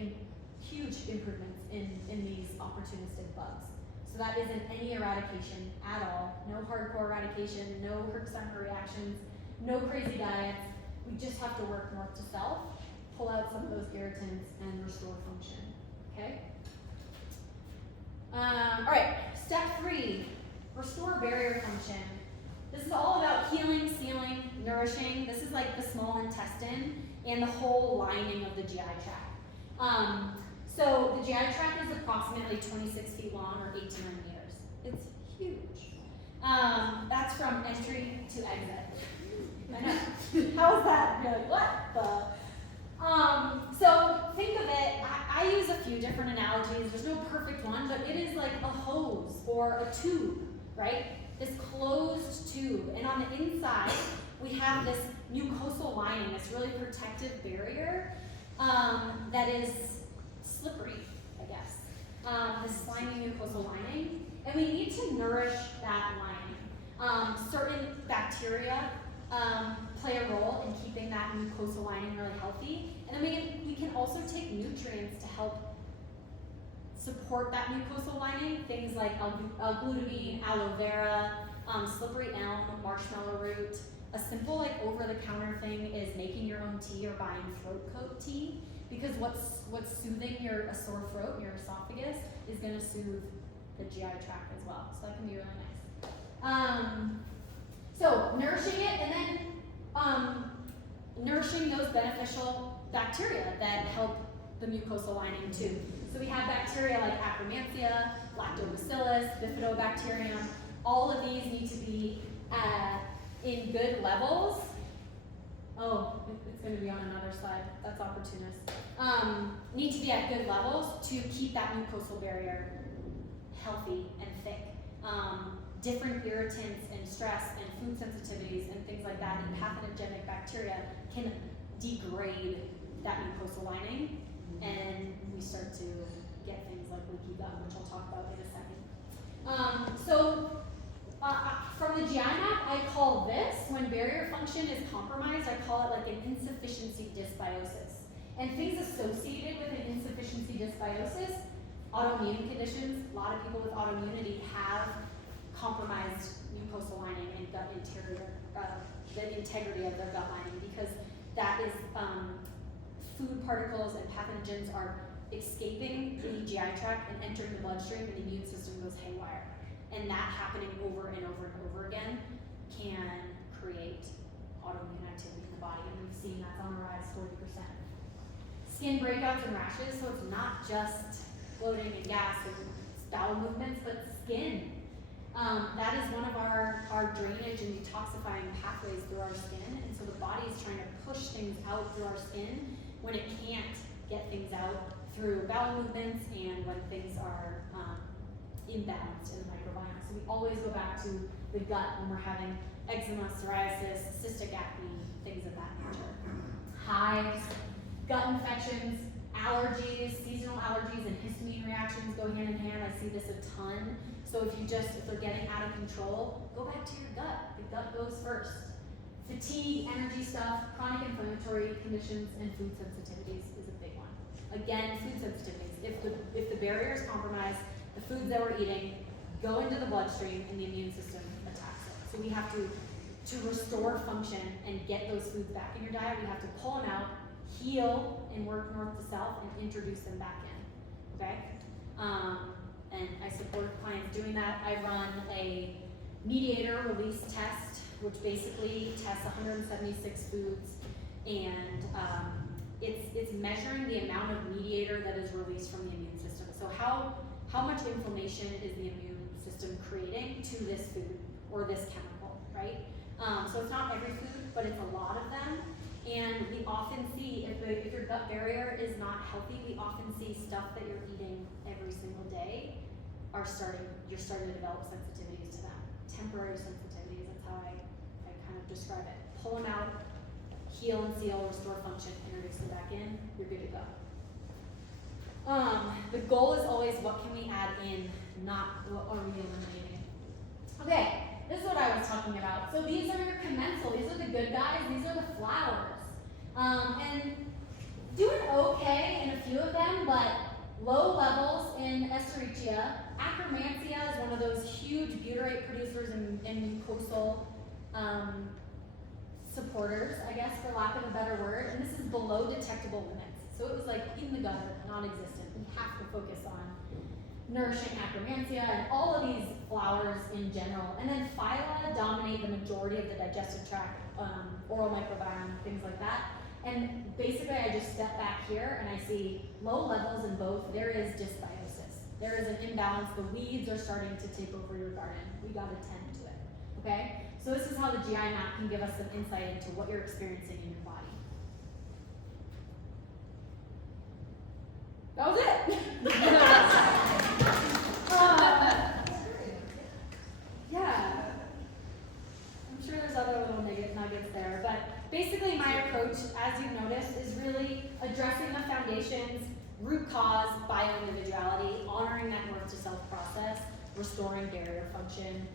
huge improvements in these opportunistic bugs. So that isn't any eradication at all. No hardcore eradication, no Herc center reactions, no crazy diets. We just have to work north to south, pull out some of those irritants, and restore function. Okay? All right, step 3, restore barrier function. This is all about healing, sealing, nourishing. This is like the small intestine and the whole lining of the GI tract. So the GI tract is approximately 26 feet long, or 8 to 9 meters. It's huge. That's from entry to exit. I know. How is that? You're like, what the? So think of it, I use a few different analogies. There's no perfect one, but it is like a hose or a tube, right? This closed tube. And on the inside, we have this mucosal lining, this really protective barrier that is slippery, I guess. This slimy mucosal lining. And we need to nourish that lining. Certain bacteria play a role in keeping that mucosal lining really healthy. And then we can also take nutrients to help support that mucosal lining. Things like glutamine, aloe vera, slippery elm, marshmallow root. A simple over-the-counter thing is making your own tea or buying throat coat tea, because what's soothing a sore throat, your esophagus, is going to soothe the GI tract as well. So that can be really nice. So nourishing it, and then nourishing those beneficial bacteria that help the mucosal lining too. So we have bacteria like Akkermansia, Lactobacillus, Bifidobacterium. All of these need to be in good levels. Oh, it's going to be on another slide. That's opportunist. Need to be at good levels to keep that mucosal barrier healthy and thick. Different irritants and stress and food sensitivities and things like that, and pathogenic bacteria can degrade that mucosal lining, and we start to get things like leaky gut, which I'll talk about in a second. From the GI map, I call this, when barrier function is compromised, I call it like an insufficiency dysbiosis. And things associated with an insufficiency dysbiosis, autoimmune conditions, a lot of people with autoimmunity have compromised mucosal lining and gut interior, the integrity of their gut lining, because that is food particles and pathogens are escaping the GI tract and entering the bloodstream, and the immune system goes haywire. And that happening over and over and over again can create autoimmune activity in the body, and we've seen that's on the rise 40%. Skin breakouts and rashes, so it's not just bloating and gas and bowel movements, but skin. That is one of our drainage and detoxifying pathways through our skin, and so the body is trying to push things out through our skin when it can't get things out through bowel movements and when things are imbalanced in the microbiome. So we always go back to the gut when we're having eczema, psoriasis, cystic acne, things of that nature. Hives, gut infections, allergies, seasonal allergies, and histamine reactions go hand in hand. I see this a ton. So if they're getting out of control, go back to your gut. The gut goes first. Fatigue, energy stuff, chronic inflammatory conditions, and food sensitivities is a big one. Again, food sensitivities. If the barrier is compromised, the foods that we're eating go into the bloodstream and the immune system attacks it. So we have to restore function and get those foods back in your diet, we have to pull them out, heal, and work north to south and introduce them back in, okay? And I support clients doing that. I run a mediator release test, which basically tests 176 foods, and it's measuring the amount of mediator that is released from the immune system. So how much inflammation is the immune system creating to this food or this chemical, right? So it's not every food, but it's a lot of them. And we often see, if your gut barrier is not healthy, we often see stuff that you're eating every single day you're starting to develop sensitivities to them. Temporary sensitivities, that's how I kind of describe it. Pull them out, heal and seal, restore function, introduce them back in, you're good to go. The goal is always, what can we add in, not what are we eliminating. Okay, this is what I was talking about. So these are your commensal, these are the good guys, these are the flowers. And doing okay in a few of them, but low levels in Escherichia. Akkermansia is one of those huge butyrate producers and mucosal supporters, I guess, for lack of a better word. And this is below detectable limits. So it was like in the gutter, non-existent. We have to focus on nourishing Akkermansia and all of these flowers in general. And then phyla dominate the majority of the digestive tract, oral microbiome, things like that. And basically I just step back here and I see low levels in both. There is dysbiosis. There is an imbalance. The weeds are starting to take over your garden. We gotta tend to it, okay? So this is how the GI map can give us some insight into what you're experiencing in your body. That was it. Yeah. I'm sure there's other little nuggets there, but basically my approach, as you've noticed, is really addressing the foundations, root cause, bioindividuality, honoring that north to south process, restoring barrier function.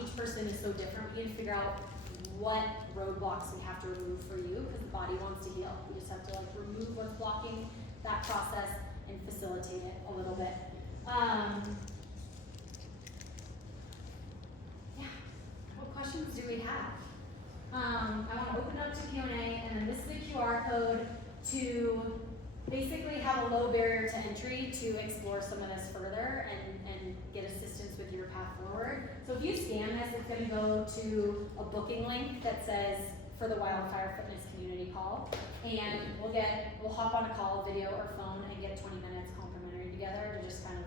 Each person is so different. We need to figure out what roadblocks we have to remove for you, because the body wants to heal. We just have to remove what's blocking that process and facilitate it a little bit. Yeah, what questions do we have? I want to open up to Q&A, and then this is a QR code to basically have a low barrier to entry to explore some of this further and get assistance with your path forward. So if you scan this, it's going to go to a booking link that says for the Wildfire Fitness Community Call, and we'll hop on a call, video or phone, and get 20 minutes complimentary together to just kind of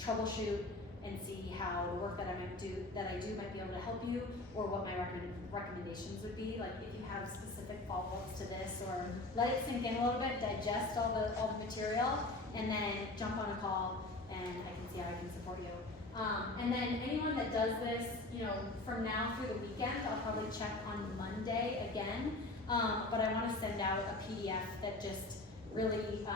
troubleshoot and see how the work that I do might be able to help you, or what my recommendations would be. Like if you have specific follow-ups to this, or let it sink in a little bit, digest all the material, and then jump on a call, and I can see how I can support you. And then anyone that does this, from now through the weekend, I'll probably check on Monday again. But I want to send out a PDF that just really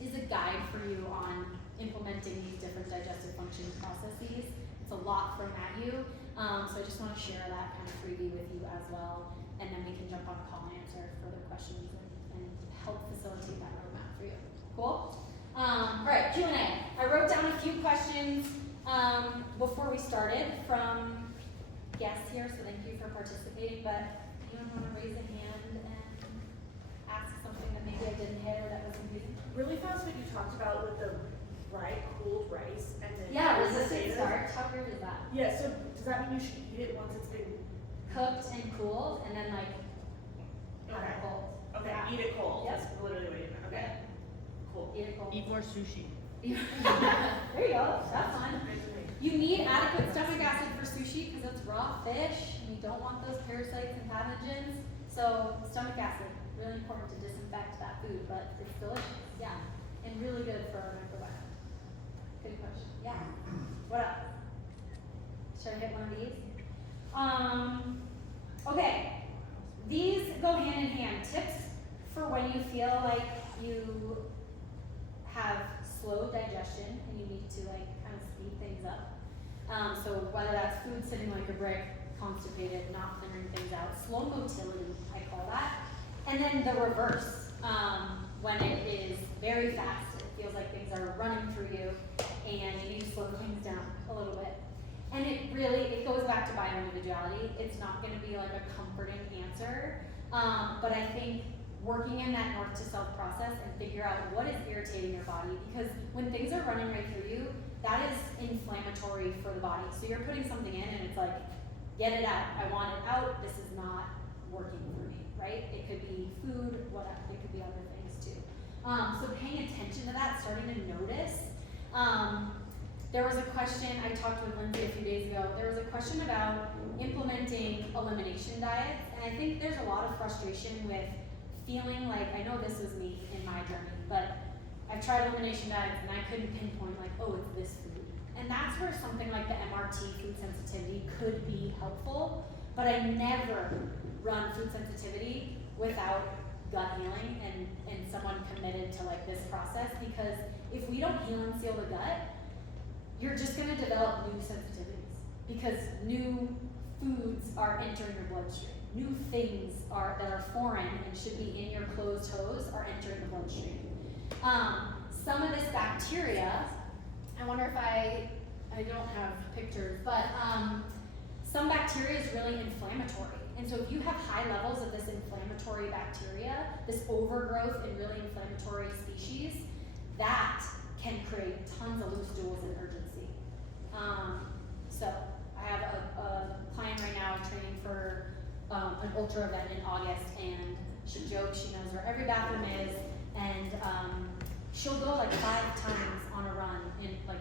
is a guide for you on implementing these different digestive function processes. It's a lot thrown at you, so I just want to share that kind of freebie with you as well, and then we can jump on a call and answer further questions and help facilitate that roadmap for you. Cool? All right, Q&A. I wrote down a few questions before we started from guests here, so thank you for participating, but anyone want to raise a hand and ask something that maybe I didn't hit or that was confusing? Really fast what you talked about with the cooled rice and then resistant starch. How weird is that? Yeah, so does that mean you should eat it once it's been Cooked and cooled, and then have Okay. it cold. Okay, Yeah. eat it cold. Yep. That's literally what you meant. Okay. Cool. Eat it cold. Eat more sushi. There you go. That's fun. Great to me. You need adequate stomach acid for sushi because it's raw fish, and you don't want those parasites and pathogens. So stomach acid, really important to disinfect that food, but it's delicious. Yeah, and really good for our microbiome. Good question. Yeah. What else? Should I hit one of these? Okay. These go hand in hand. Tips for when you feel like you have slow digestion and you need to kind of speed things up. So whether that's food sitting like a brick, constipated, not clearing things out, slow motility, I call that. And then the reverse, when it is very fast, feels like things are running through you, and you need to slow things down a little bit. And it goes back to bio-individuality. It's not gonna be like a comforting answer, but I think working in that north to south process and figure out what is irritating your body, because when things are running right through you, that is inflammatory for the body. So you're putting something in and it's like, get it out, I want it out, this is not working for me, right? It could be food, whatever, it could be other things too. So paying attention to that, starting to notice. There was a question, I talked with Lindsay a few days ago, there was a question about implementing elimination diets, and I think there's a lot of frustration with feeling like, I know this was me in my journey, but I've tried elimination diets and I couldn't pinpoint like, oh, it's this food. And that's where something like the MRT food sensitivity could be helpful, but I never run food sensitivity without gut healing and someone committed to like this process, because if we don't heal and seal the gut, you're just gonna develop new sensitivities, because new foods are entering your bloodstream. New things that are foreign and should be in your closed hose are entering the bloodstream. Some of this bacteria, I wonder if I don't have pictures, but some bacteria is really inflammatory. And so if you have high levels of this inflammatory bacteria, this overgrowth in really inflammatory species, that can create tons of loose stools and urgency. So I have a client right now training for an ultra event in August, and she jokes she knows where every bathroom is, and she'll go like 5 times on a run in like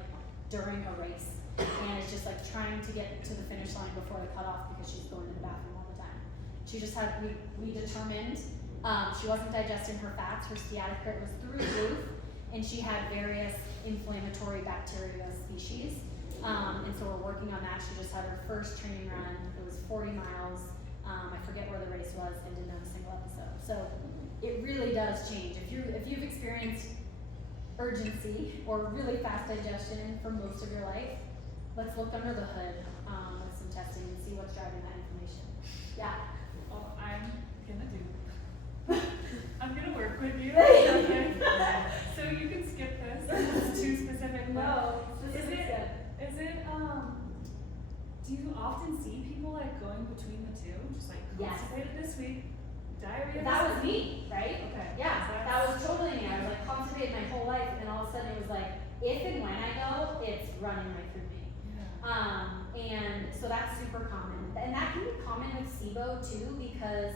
during a race, and it's just like trying to get to the finish line before the cutoff because she's going to the bathroom all the time. She just had, we determined she wasn't digesting her fats, her steatocrit was through the roof, and she had various inflammatory bacteria species. And so we're working on that. She just had her first training run. It was 40 miles. I forget where the race was and didn't have a single episode. So it really does change. If you've experienced urgency or really fast digestion for most of your life, let's look under the hood with some testing and see what's driving that inflammation. Yeah. Well, I'm gonna work with you. So you can skip this. It's too specific. No, this Is is it- good. do you often see people like going between the two? Just like Yes. constipated this week, diarrhea That this was week? me, right? Okay. Yeah, So that that's- was totally me. I was like constipated my whole life, and then all of a sudden it was like, if and when I go, it's running right through me. Yeah. And so that's super common. And that can be common with SIBO too, because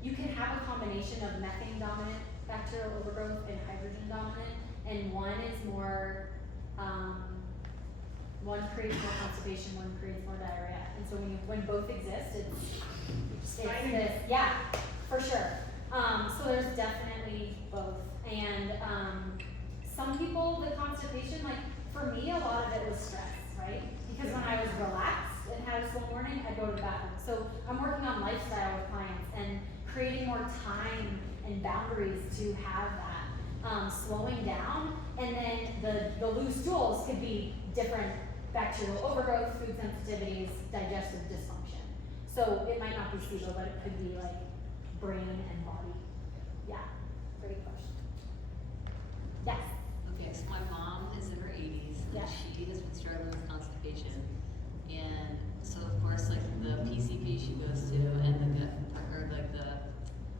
you can have a combination of methane dominant bacterial overgrowth and hydrogen dominant, and one is more, one creates more constipation, one creates more diarrhea. And so when both exist, it's this, yeah, for sure. So there's definitely both. And some people, the constipation, like for me, a lot of it was stress, right? Because when I was relaxed and had a slow morning, I'd go to the bathroom. So I'm working on lifestyle with clients and creating more time and boundaries to have that, slowing down. And then the loose stools could be different bacterial overgrowth, food sensitivities, digestive dysfunction. So it might not be SIBO, but it could be like brain and body. Yeah, great question. Yes. Okay, so my mom is in her 80s, and Yeah. she has been struggling with constipation. And so of course, like the PCP she goes to and the gut, or like the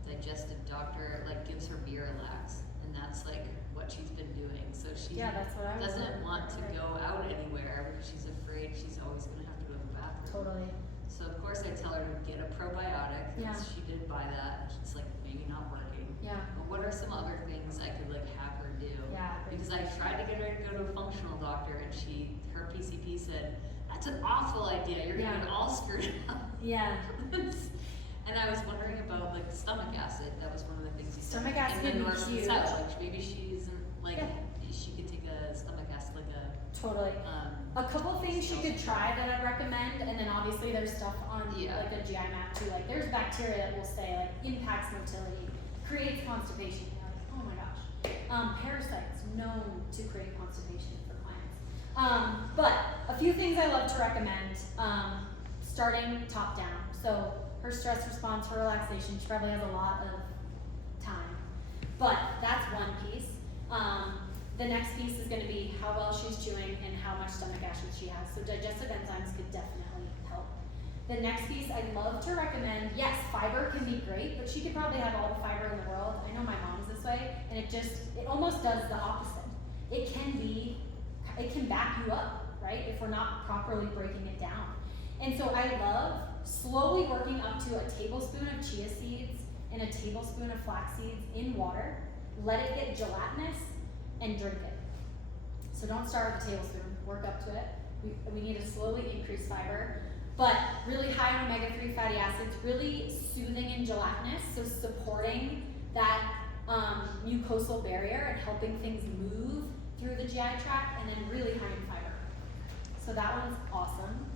digestive doctor, like gives her Miralax, and that's like what she's been doing. So she Yeah, that's what I was doesn't doing. want to go out anywhere because she's afraid she's always gonna have to go to the bathroom. Totally. So of course I tell her to get a probiotic, Yeah. because she did buy that. It's like maybe not working. Yeah. But what are some other things I could like have her do? Yeah. Because I tried to get her to go to a functional doctor, and her PCP said, that's an awful idea, you're gonna Yeah. get all screwed up. Yeah. And I was wondering about like stomach acid, that was one of the things he said. Stomach acid in would the be north and huge. south, like maybe she isn't, like, Yeah. she could take a stomach acid, like Totally. A couple things she could try that I'd recommend, and then obviously there's stuff on Yeah. like a GI map too. Like there's bacteria that will say like impacts motility, creates constipation. You're like, oh my gosh. Parasites known to create constipation for clients. But a few things I love to recommend. Starting top down. So her stress response, her relaxation. She probably has a lot of time, but that's one piece. The next piece is gonna be how well she's chewing and how much stomach acid she has. So digestive enzymes could definitely help. The next piece I'd love to recommend, yes, fiber can be great, but she could probably have all the fiber in the world. I know my mom's this way, and it almost does the opposite. It can back you up, right, if we're not properly breaking it down. And so I love slowly working up to a tablespoon of chia seeds and a tablespoon of flax seeds in water. Let it get gelatinous and drink it. So don't start with a tablespoon, work up to it. We need to slowly increase fiber, but really high in omega-3 fatty acids, really soothing and gelatinous, so supporting that mucosal barrier and helping things move through the GI tract, and then really high in fiber. So that one's awesome.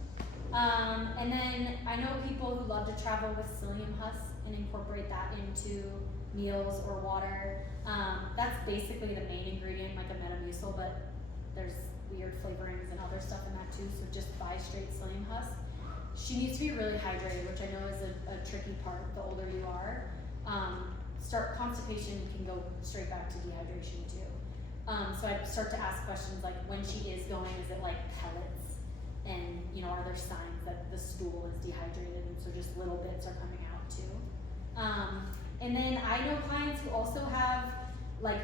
And then I know people who love to travel with psyllium husk and incorporate that into meals or water. That's basically the main ingredient, like a Metamucil, but there's weird flavorings and other stuff in that too, so just buy straight psyllium husk. She needs to be really hydrated, which I know is a tricky part the older you are. Constipation can go straight back to dehydration too. So I'd start to ask questions like, when she is going, is it like pellets? And, are there signs that the stool is dehydrated, and so just little bits are coming out too. And then I know clients who also have like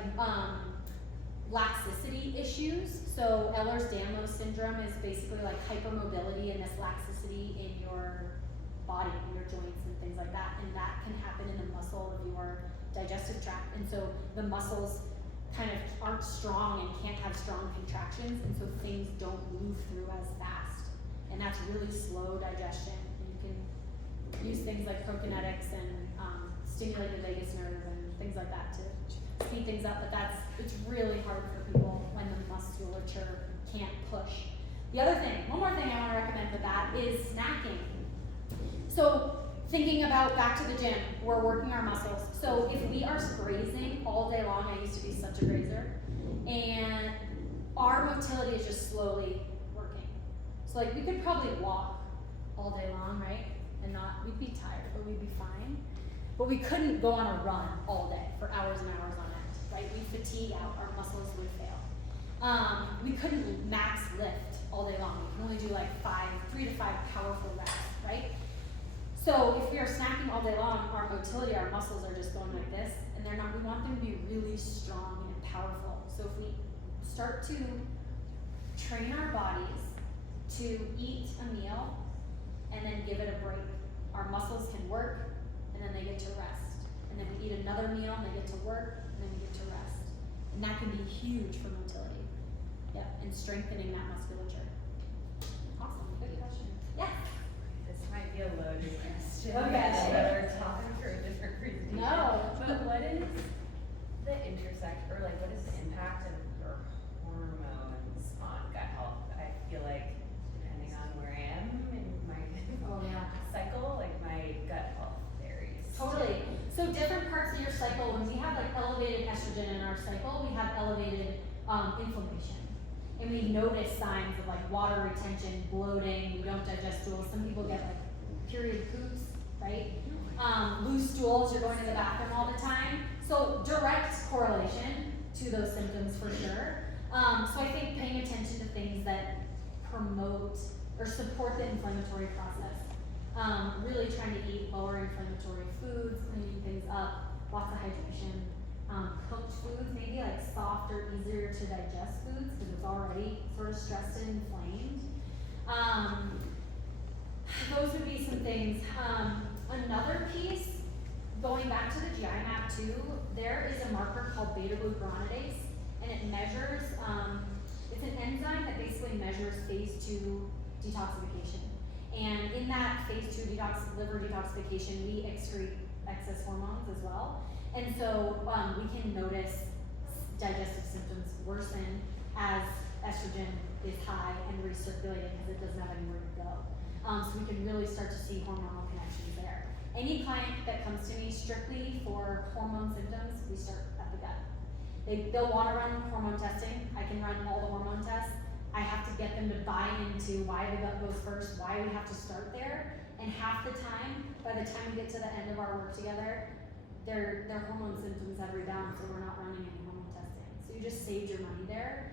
laxicity issues. So Ehlers-Danlos syndrome is basically like hypermobility and this laxicity in your body, in your joints and things like that. And that can happen in the muscle of your digestive tract. And so the muscles kind of aren't strong and can't have strong contractions, and so things don't move through as fast. And that's really slow digestion. And you can use things like prokinetics and stimulate the vagus nerve and things like that to speed things up, but it's really hard for people when the musculature can't push. The other thing, one more thing I want to recommend with that is snacking. So thinking about back to the gym, we're working our muscles. So if we are grazing all day long, I used to be such a grazer, and our motility is just slowly working. So like we could probably walk all day long, right? And we'd be tired, but we'd be fine. But we couldn't go on a run all day for hours and hours on end, right? We'd fatigue out, our muscles would fail. We couldn't max lift all day long. We can only do like 3 to 5 powerful reps, right? So if we are snacking all day long, our motility, our muscles are just going like this, and we want them to be really strong and powerful. So if we start to train our bodies to eat a meal and then give it a break, our muscles can work, and then they get to rest. And then we eat another meal, and they get to work, and then we get to rest. And that can be huge for motility. Yep, and strengthening that musculature. Awesome, good question. Yeah. This might be a loaded question. Okay. Another topic for a different presentation. No. But what is the what is the impact of your hormones on gut health? I feel like depending on where I am in my cycle, like my gut health varies. Totally. So different parts of your cycle, when we have like elevated estrogen in our cycle, we have elevated inflammation. And we notice signs of like water retention, bloating, we don't digest stools. Some people get like period poops, right? Loose stools, you're going to the bathroom all the time. So direct correlation to those symptoms for sure. So I think paying attention to things that promote or support the inflammatory process. Really trying to eat lower inflammatory foods, cleaning things up, lots of hydration. Cooked foods, maybe like softer, easier to digest foods because it's already sort of stressed and inflamed. Those would be some things. Another piece, going back to the GI map too, there is a marker called beta-glucuronidase, and it measures, it's an enzyme that basically measures phase 2 detoxification. And in that phase 2 liver detoxification, we excrete excess hormones as well. And so we can notice digestive symptoms worsen as estrogen is high and recirculating because it doesn't have anywhere to go. So we can really start to see hormonal connections there. Any client that comes to me strictly for hormone symptoms, we start at the gut. They'll want to run hormone testing. I can run all the hormone tests. I have to get them to buy into why the gut goes first, why we have to start there. And half the time, by the time we get to the end of our work together, their hormone symptoms have rebounded, so we're not running any hormone testing. So So you just saved your money there.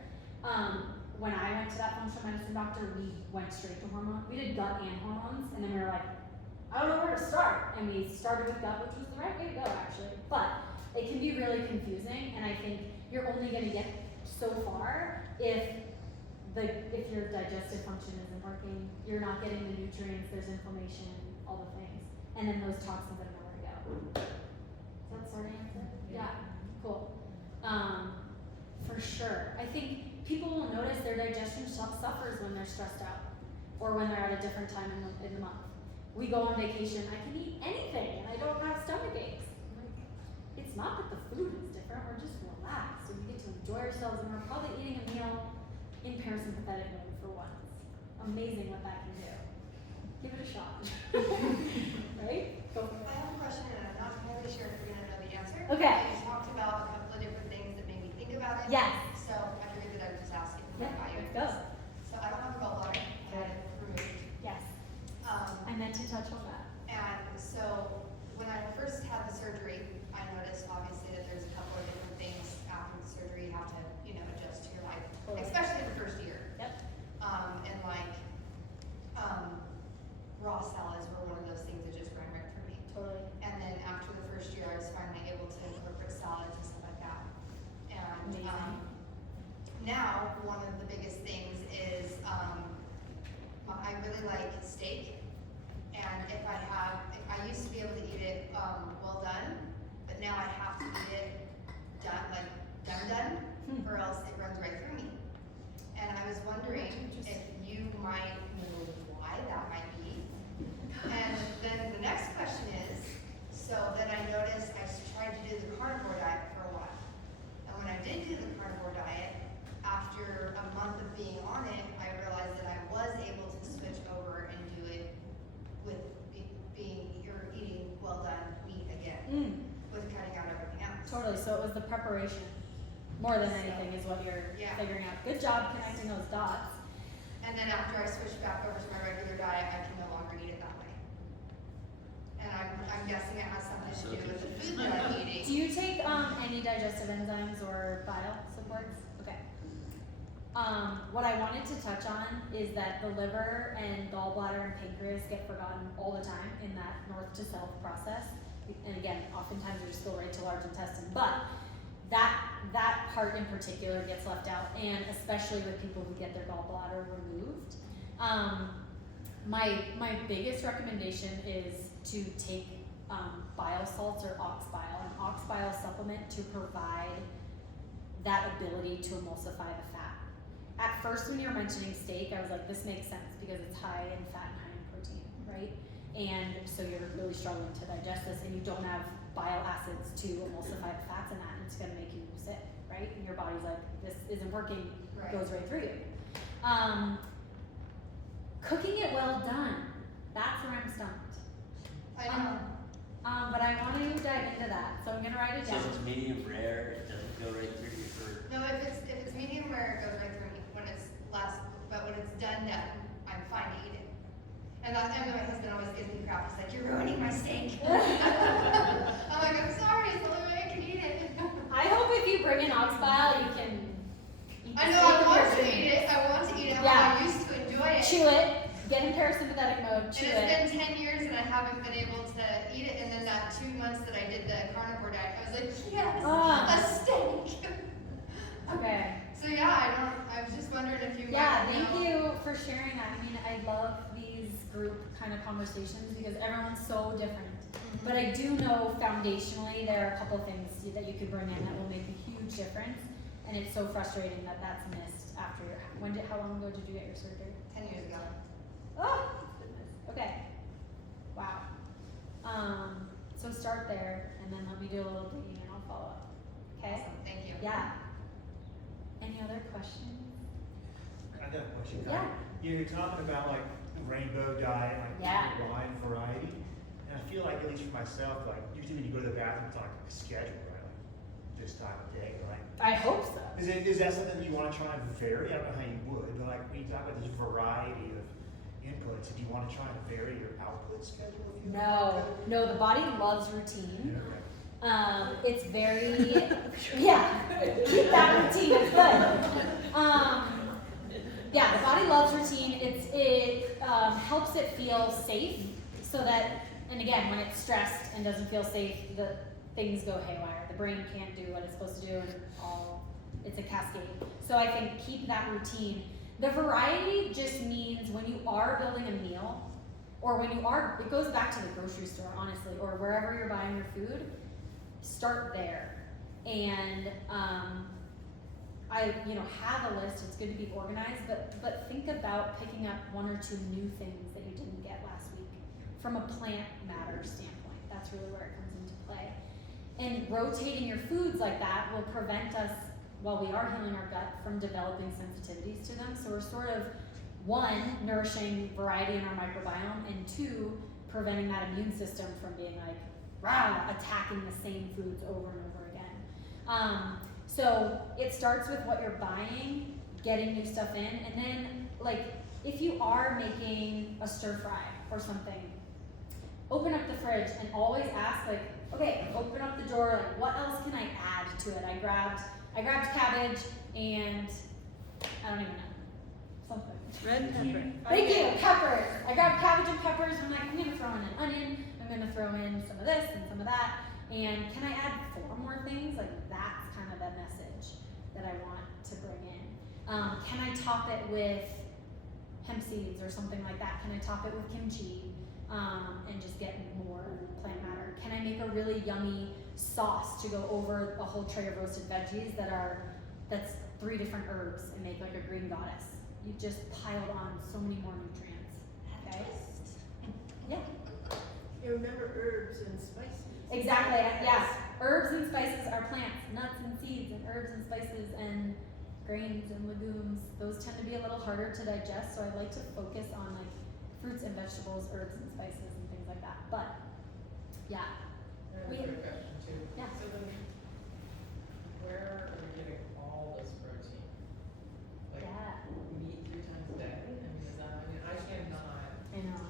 When I went to that functional medicine doctor, we went straight to hormone. We did gut and hormones, and then we were like, I don't know where to start. And we started with gut, which was the right way to go actually. But it can be really confusing, and I think you're only gonna get so far if your digestive function isn't working, you're not getting the nutrients, there's inflammation, all the things. And then those toxins have nowhere to go. Does that sort of answer? Yeah, cool. For sure. I think people will notice their digestion suffers when they're stressed out or when they're at a different time in the month. We go on vacation, I can eat anything and I don't have stomach aches. It's not that the food is different, we're just relaxed and we get to enjoy ourselves and we're probably eating a meal in parasympathetic mode for once. Amazing what that can do. Give it a shot. Right? Go for it. I have a question and I'm not entirely sure if you're gonna know the answer. Okay. You talked about a couple of different things that made me think about it. Yes. So I figured that I would just ask it. Yep, let's go. So I don't have a gallbladder, I had it removed. Yes. Um, I meant to touch on that. And so when I first had the surgery, I noticed obviously that there's a couple of different things after the surgery you have to, adjust to your life, Totally. especially the first year. Yep. And raw salads were one of those things that just ran right through me. Totally. And then after the first year, I was finally able to incorporate salads and stuff like that. And Amazing. now one of the biggest things is I really like steak. And if I used to be able to eat it well done, but now I have to eat it done, or else it runs right through me. And I was wondering if you might know why that might be. And then the next question is, so then I noticed I tried to do the carnivore diet for a while. And when I did do the carnivore diet, after a month of being on it, I realized that I was able to switch over and do it with you're eating well done meat again, with cutting out everything else. Totally. So it was the preparation more than anything is what you're figuring out. Good job connecting those dots. And then after I switched back over to my regular diet, I can no longer eat it that way. And I'm guessing it has something to do with the food that I'm eating. Do you take any digestive enzymes or bile supports? Okay. What I wanted to touch on is that the liver and gallbladder and pancreas get forgotten all the time in that north to south process. And again, oftentimes they just go right to large intestine. But that part in particular gets left out, and especially with people who get their gallbladder removed. My biggest recommendation is to take bile salts or ox bile, an ox bile supplement to provide that ability to emulsify the fat. At first, when you were mentioning steak, I was like, this makes sense because it's high in fat and high in protein, right? And so you're really struggling to digest this, and you don't have bile acids to emulsify the fats in that, and it's gonna make you sick, right? And your body's like, this isn't working, Right. goes right through you. Cooking it well done, that's where I'm stumped. I know. But I want to dive into that, so I'm gonna write it So down. if it's medium rare, it doesn't go right through you for. No, if it's medium rare, it goes right through me. When it's but when it's done, I'm fine to eat it. And my husband always gives me crap. He's like, you're ruining my steak. I'm like, I'm sorry, it's the only way I can eat it. I hope if you bring in ox bile, you can eat the I know, steak I with want your to food. eat it. I want to eat it Yeah. how I used to enjoy it. Chew it, get in parasympathetic mode, chew And it. it's been 10 years and I haven't been able to eat it. And then that 2 months that I did the carnivore diet, I was like, yes, a steak. Okay. So yeah, I was just wondering if you Yeah, might thank know. you for sharing that. I mean, I love these group kind of conversations because everyone's so different. But I do know foundationally there are a couple things that you could bring in that will make a huge difference. And it's so frustrating that that's missed after how long ago did you get your surgery? 10 years ago. Oh, goodness. Okay. Wow. So start there, and then let me do a little digging, and I'll follow up. Okay? Awesome, thank you. Yeah. Any other questions? I got a question. Yeah. You're talking about like rainbow diet, like Yeah. wide variety, and I feel like at least for myself, like usually when you go to the bathroom, it's like a schedule, right? Like this time of day, right? I hope so. Is that something you want to try and vary? I don't know how you would, but like when you talk about this variety of inputs, do you want to try and vary your output schedule? If you No, the body loves routine. Yeah, right. It's very, yeah, keep that routine, it's good. Yeah, the body loves routine. It helps it feel safe so that, and again, when it's stressed and doesn't feel safe, the things go haywire. The brain can't do what it's supposed to do, and it's a cascade. So I think keep that routine. The variety just means when you are building a meal, or when you are, it goes back to the grocery store, honestly, or wherever you're buying your food, start there. And I have a list. It's good to be organized, but think about picking up 1 or 2 new things that you didn't get last week from a plant matter standpoint. That's really where it comes into play. And rotating your foods like that will prevent us, while we are healing our gut, from developing sensitivities to them. So we're sort of, 1, nourishing variety in our microbiome, and 2, preventing that immune system from being like, rah, attacking the same foods over and over again. So it starts with what you're buying, getting new stuff in, and then like if you are making a stir fry or something, open up the fridge and always ask like, okay, open up the drawer, like what else can I add to it? I grabbed cabbage and I don't even know, something. Red pepper. Thank you, peppers. I grabbed cabbage and peppers and I'm like, I'm gonna throw in an onion, I'm gonna throw in some of this and some of that, and can I add 4 more things? Like that's kind of the message that I want to bring in. Can I top it with hemp seeds or something like that? Can I top it with kimchi and just get more plant matter? Can I make a really yummy sauce to go over a whole tray of roasted veggies that's 3 different herbs and make like a green goddess? You just piled on so many more nutrients. Okay? Yeah. You remember herbs and spices. Exactly, yeah. Herbs and spices are plants, nuts and seeds, and herbs and spices and grains and legumes. Those tend to be a little harder to digest, so I like to focus on like fruits and vegetables, herbs and spices and things like that. But yeah. I have a quick question too. Yeah. So then, where are we getting all this protein? Like Yeah. meat 3 times a day? I mean, is that? I mean, I cannot. I know.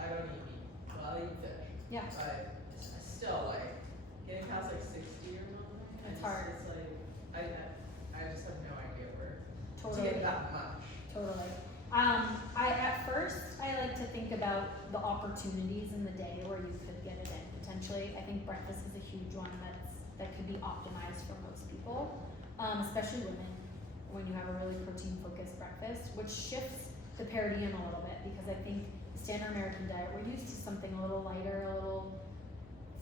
I don't eat meat. Well, I'll eat fish. Yeah. But still, like getting past like 60 or something. It's hard. It's like I just have no idea where Totally. to get that much. Totally. At first I like to think about the opportunities in the day where you could get it in potentially. I think breakfast is a huge one that could be optimized for most people, especially women, when you have a really protein focused breakfast, which shifts the paradigm a little bit, because I think the standard American diet, we're used to something a little lighter, a little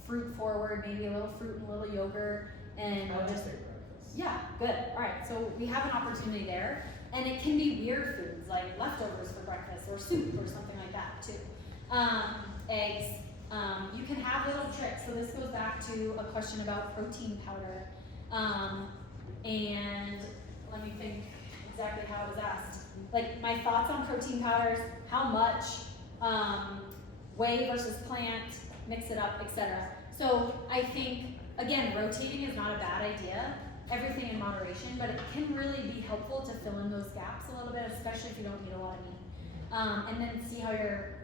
fruit forward, maybe a little fruit and a little yogurt, and I'll just just take breakfast. yeah, good. All right, so we have an opportunity there, and it can be weird foods like leftovers for breakfast or soup or something like that too. Eggs. You can have little tricks. So this goes back to a question about protein powder, and let me think exactly how it was asked. Like my thoughts on protein powders, how much, whey versus plant, mix it up, etc. So I think, again, rotating is not a bad idea, everything in moderation, but it can really be helpful to fill in those gaps a little bit, especially if you don't eat a lot of meat. And then see how your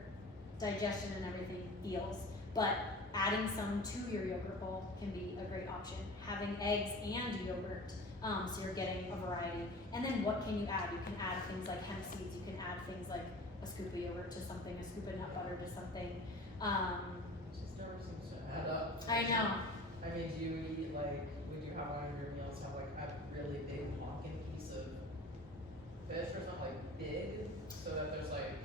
digestion and everything feels. But adding some to your yogurt bowl can be a great option. Having eggs and yogurt, so you're getting a variety. And then what can you add? You can add things like hemp seeds, you can add things like a scoop of yogurt to something, a scoop of nut butter to something. It just never seems to add up. I know. I mean, do you eat like, would you have one of your meals have like a really big walking piece of fish or something, like big, so that there's like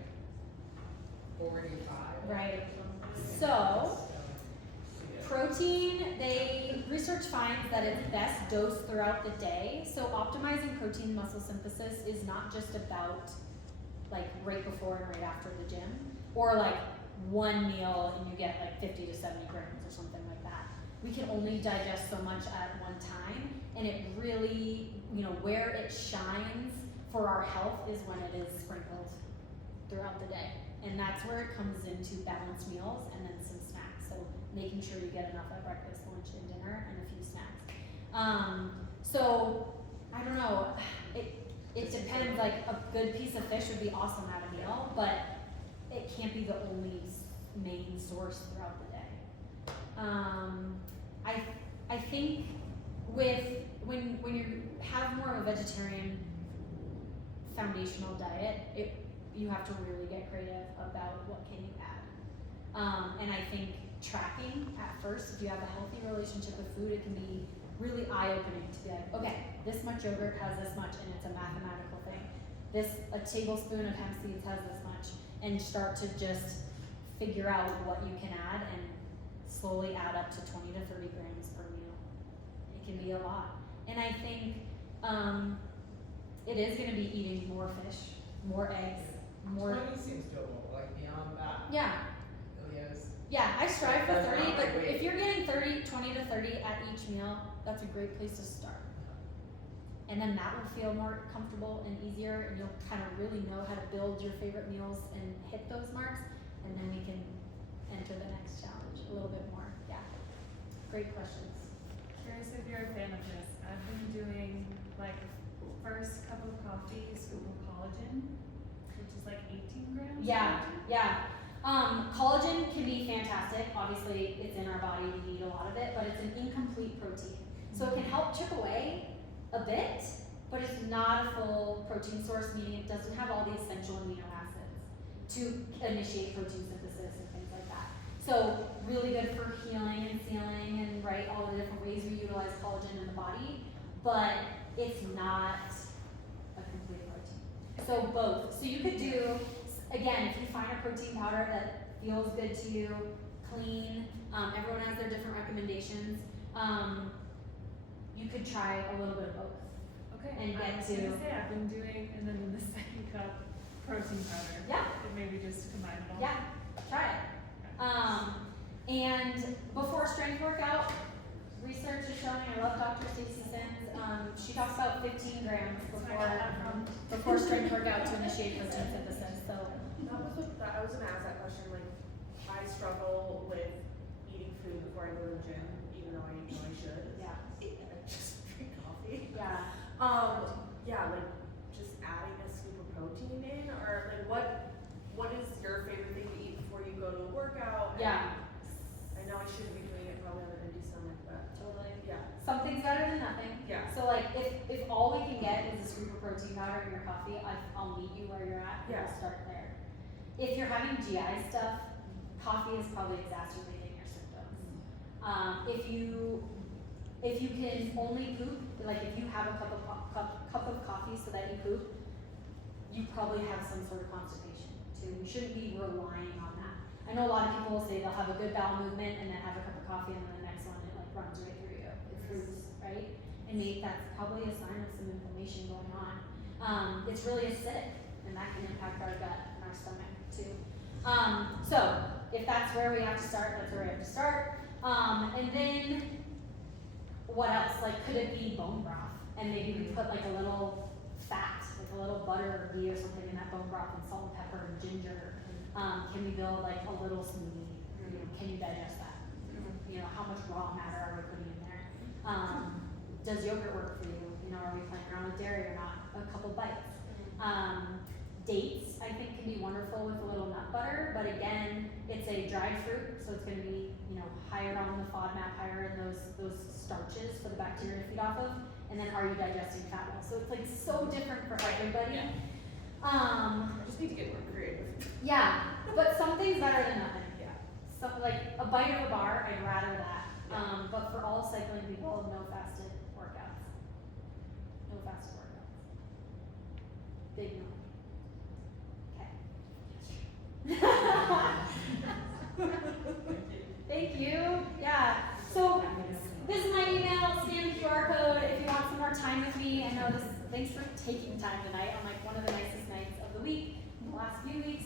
45 Right. or something? So, See it. protein, research finds that it's best dosed throughout the day. So optimizing protein muscle synthesis is not just about like right before and right after the gym, or like one meal and you get like 50 to 70 grams or something like that. We can only digest so much at one time, and it really, where it shines for our health is when it is sprinkled throughout the day. And that's where it comes into balanced meals and then some snacks. So making sure you get enough at breakfast, lunch, and dinner, and a few snacks. So I don't know. It depends. Like a good piece of fish would be awesome at a meal, but it can't be the only main source throughout the day. think when you have more of a vegetarian foundational diet, you have to really get creative about what can you add. And I think tracking at first, if you have a healthy relationship with food, it can be really eye-opening to be like, okay, this much yogurt has this much, and it's a mathematical thing. A tablespoon of hemp seeds has this much, and start to just figure out what you can add and slowly add up to 20 to 30 grams per meal. It can be a lot. And I think it is going to be eating more fish, more eggs, more. 20 seems doable, like beyond that. Yeah. Really is. Yeah, I strive for That's 30, not but my weight. if you're getting 20 to 30 at each meal, that's a great place to start. And then that will feel more comfortable and easier, and you'll kind of really know how to build your favorite meals and hit those marks, and then we can enter the next challenge a little bit more. Yeah, great questions. Curious if you're a fan of this. I've been doing like first cup of coffee, scoop of collagen, which is like 18 grams. Yeah, yeah. Collagen can be fantastic. Obviously, it's in our body, we need a lot of it, but it's an incomplete protein. So it can help chip away a bit, but it's not a full protein source, meaning it doesn't have all the essential amino acids to initiate protein synthesis and things like that. So really good for healing and sealing and all the different ways we utilize collagen in the body, but it's not a complete protein. So both. So you could do, again, if you find a protein powder that feels good to you, clean, everyone has their different recommendations. You could try a little bit of both. Okay. And I get was to- gonna say I've been doing, and then in the second cup, protein powder. Yeah. And maybe just combine it all. Yeah, try it. And before strength workout, research is showing, I love Dr. Stacey Sims, she talks about 15 grams before strength workout to initiate protein synthesis, so. I was gonna ask that question, like, I struggle with eating food before I go to the gym, even though I know I should. Yeah. I just drink coffee. Yeah. Yeah, like, just adding a scoop of protein in, or like, what is your favorite thing to eat before you go to a workout? And Yeah. I know I shouldn't be doing it probably on an empty stomach, but Totally. yeah. Something's better than nothing. Yeah. So like, if all we can get is a scoop of protein powder in your coffee, I'll meet you where you're at, and Yeah. we'll start there. If you're having GI stuff, coffee is probably exacerbating your symptoms. If you can only poop, like if you have a cup of coffee so that you poop, you probably have some sort of constipation too. You shouldn't be relying on that. I know a lot of people will say they'll have a good bowel movement and then have a cup of coffee and then the next one it like runs right through you. It throughs, right? And maybe that's probably a sign of some inflammation going on. It's really acidic and that can impact our gut and our stomach too. So if that's where we have to start, that's where we have to start. And then what else? Like, could it be bone broth? And maybe we put like a little fat, like a little butter or ghee or something in that bone broth and salt and pepper and ginger. Can we build like a little smoothie? You know, can you digest that? You know, how much raw matter are we putting in there? Does yogurt work for you? You know, are we playing around with dairy or not? A couple bites. Dates, I think, can be wonderful with a little nut butter, but again, it's a dried fruit, so it's going to be, you know, higher on the FODMAP, higher in those starches for the bacteria to feed off of. And then, are you digesting fat well? So it's like so different for everybody. Yeah. I just need to get more creative. Yeah, but something's better than nothing. Yeah. So like a bite of a bar, I'd rather that. But for all cycling people, no fasted workouts. No fasted workouts. Big no. Thank you. Yeah. So this is my email. Scan the QR code if you want some more time with me. I know this. Thanks for taking time tonight on like one of the nicest nights of the week in the last few weeks.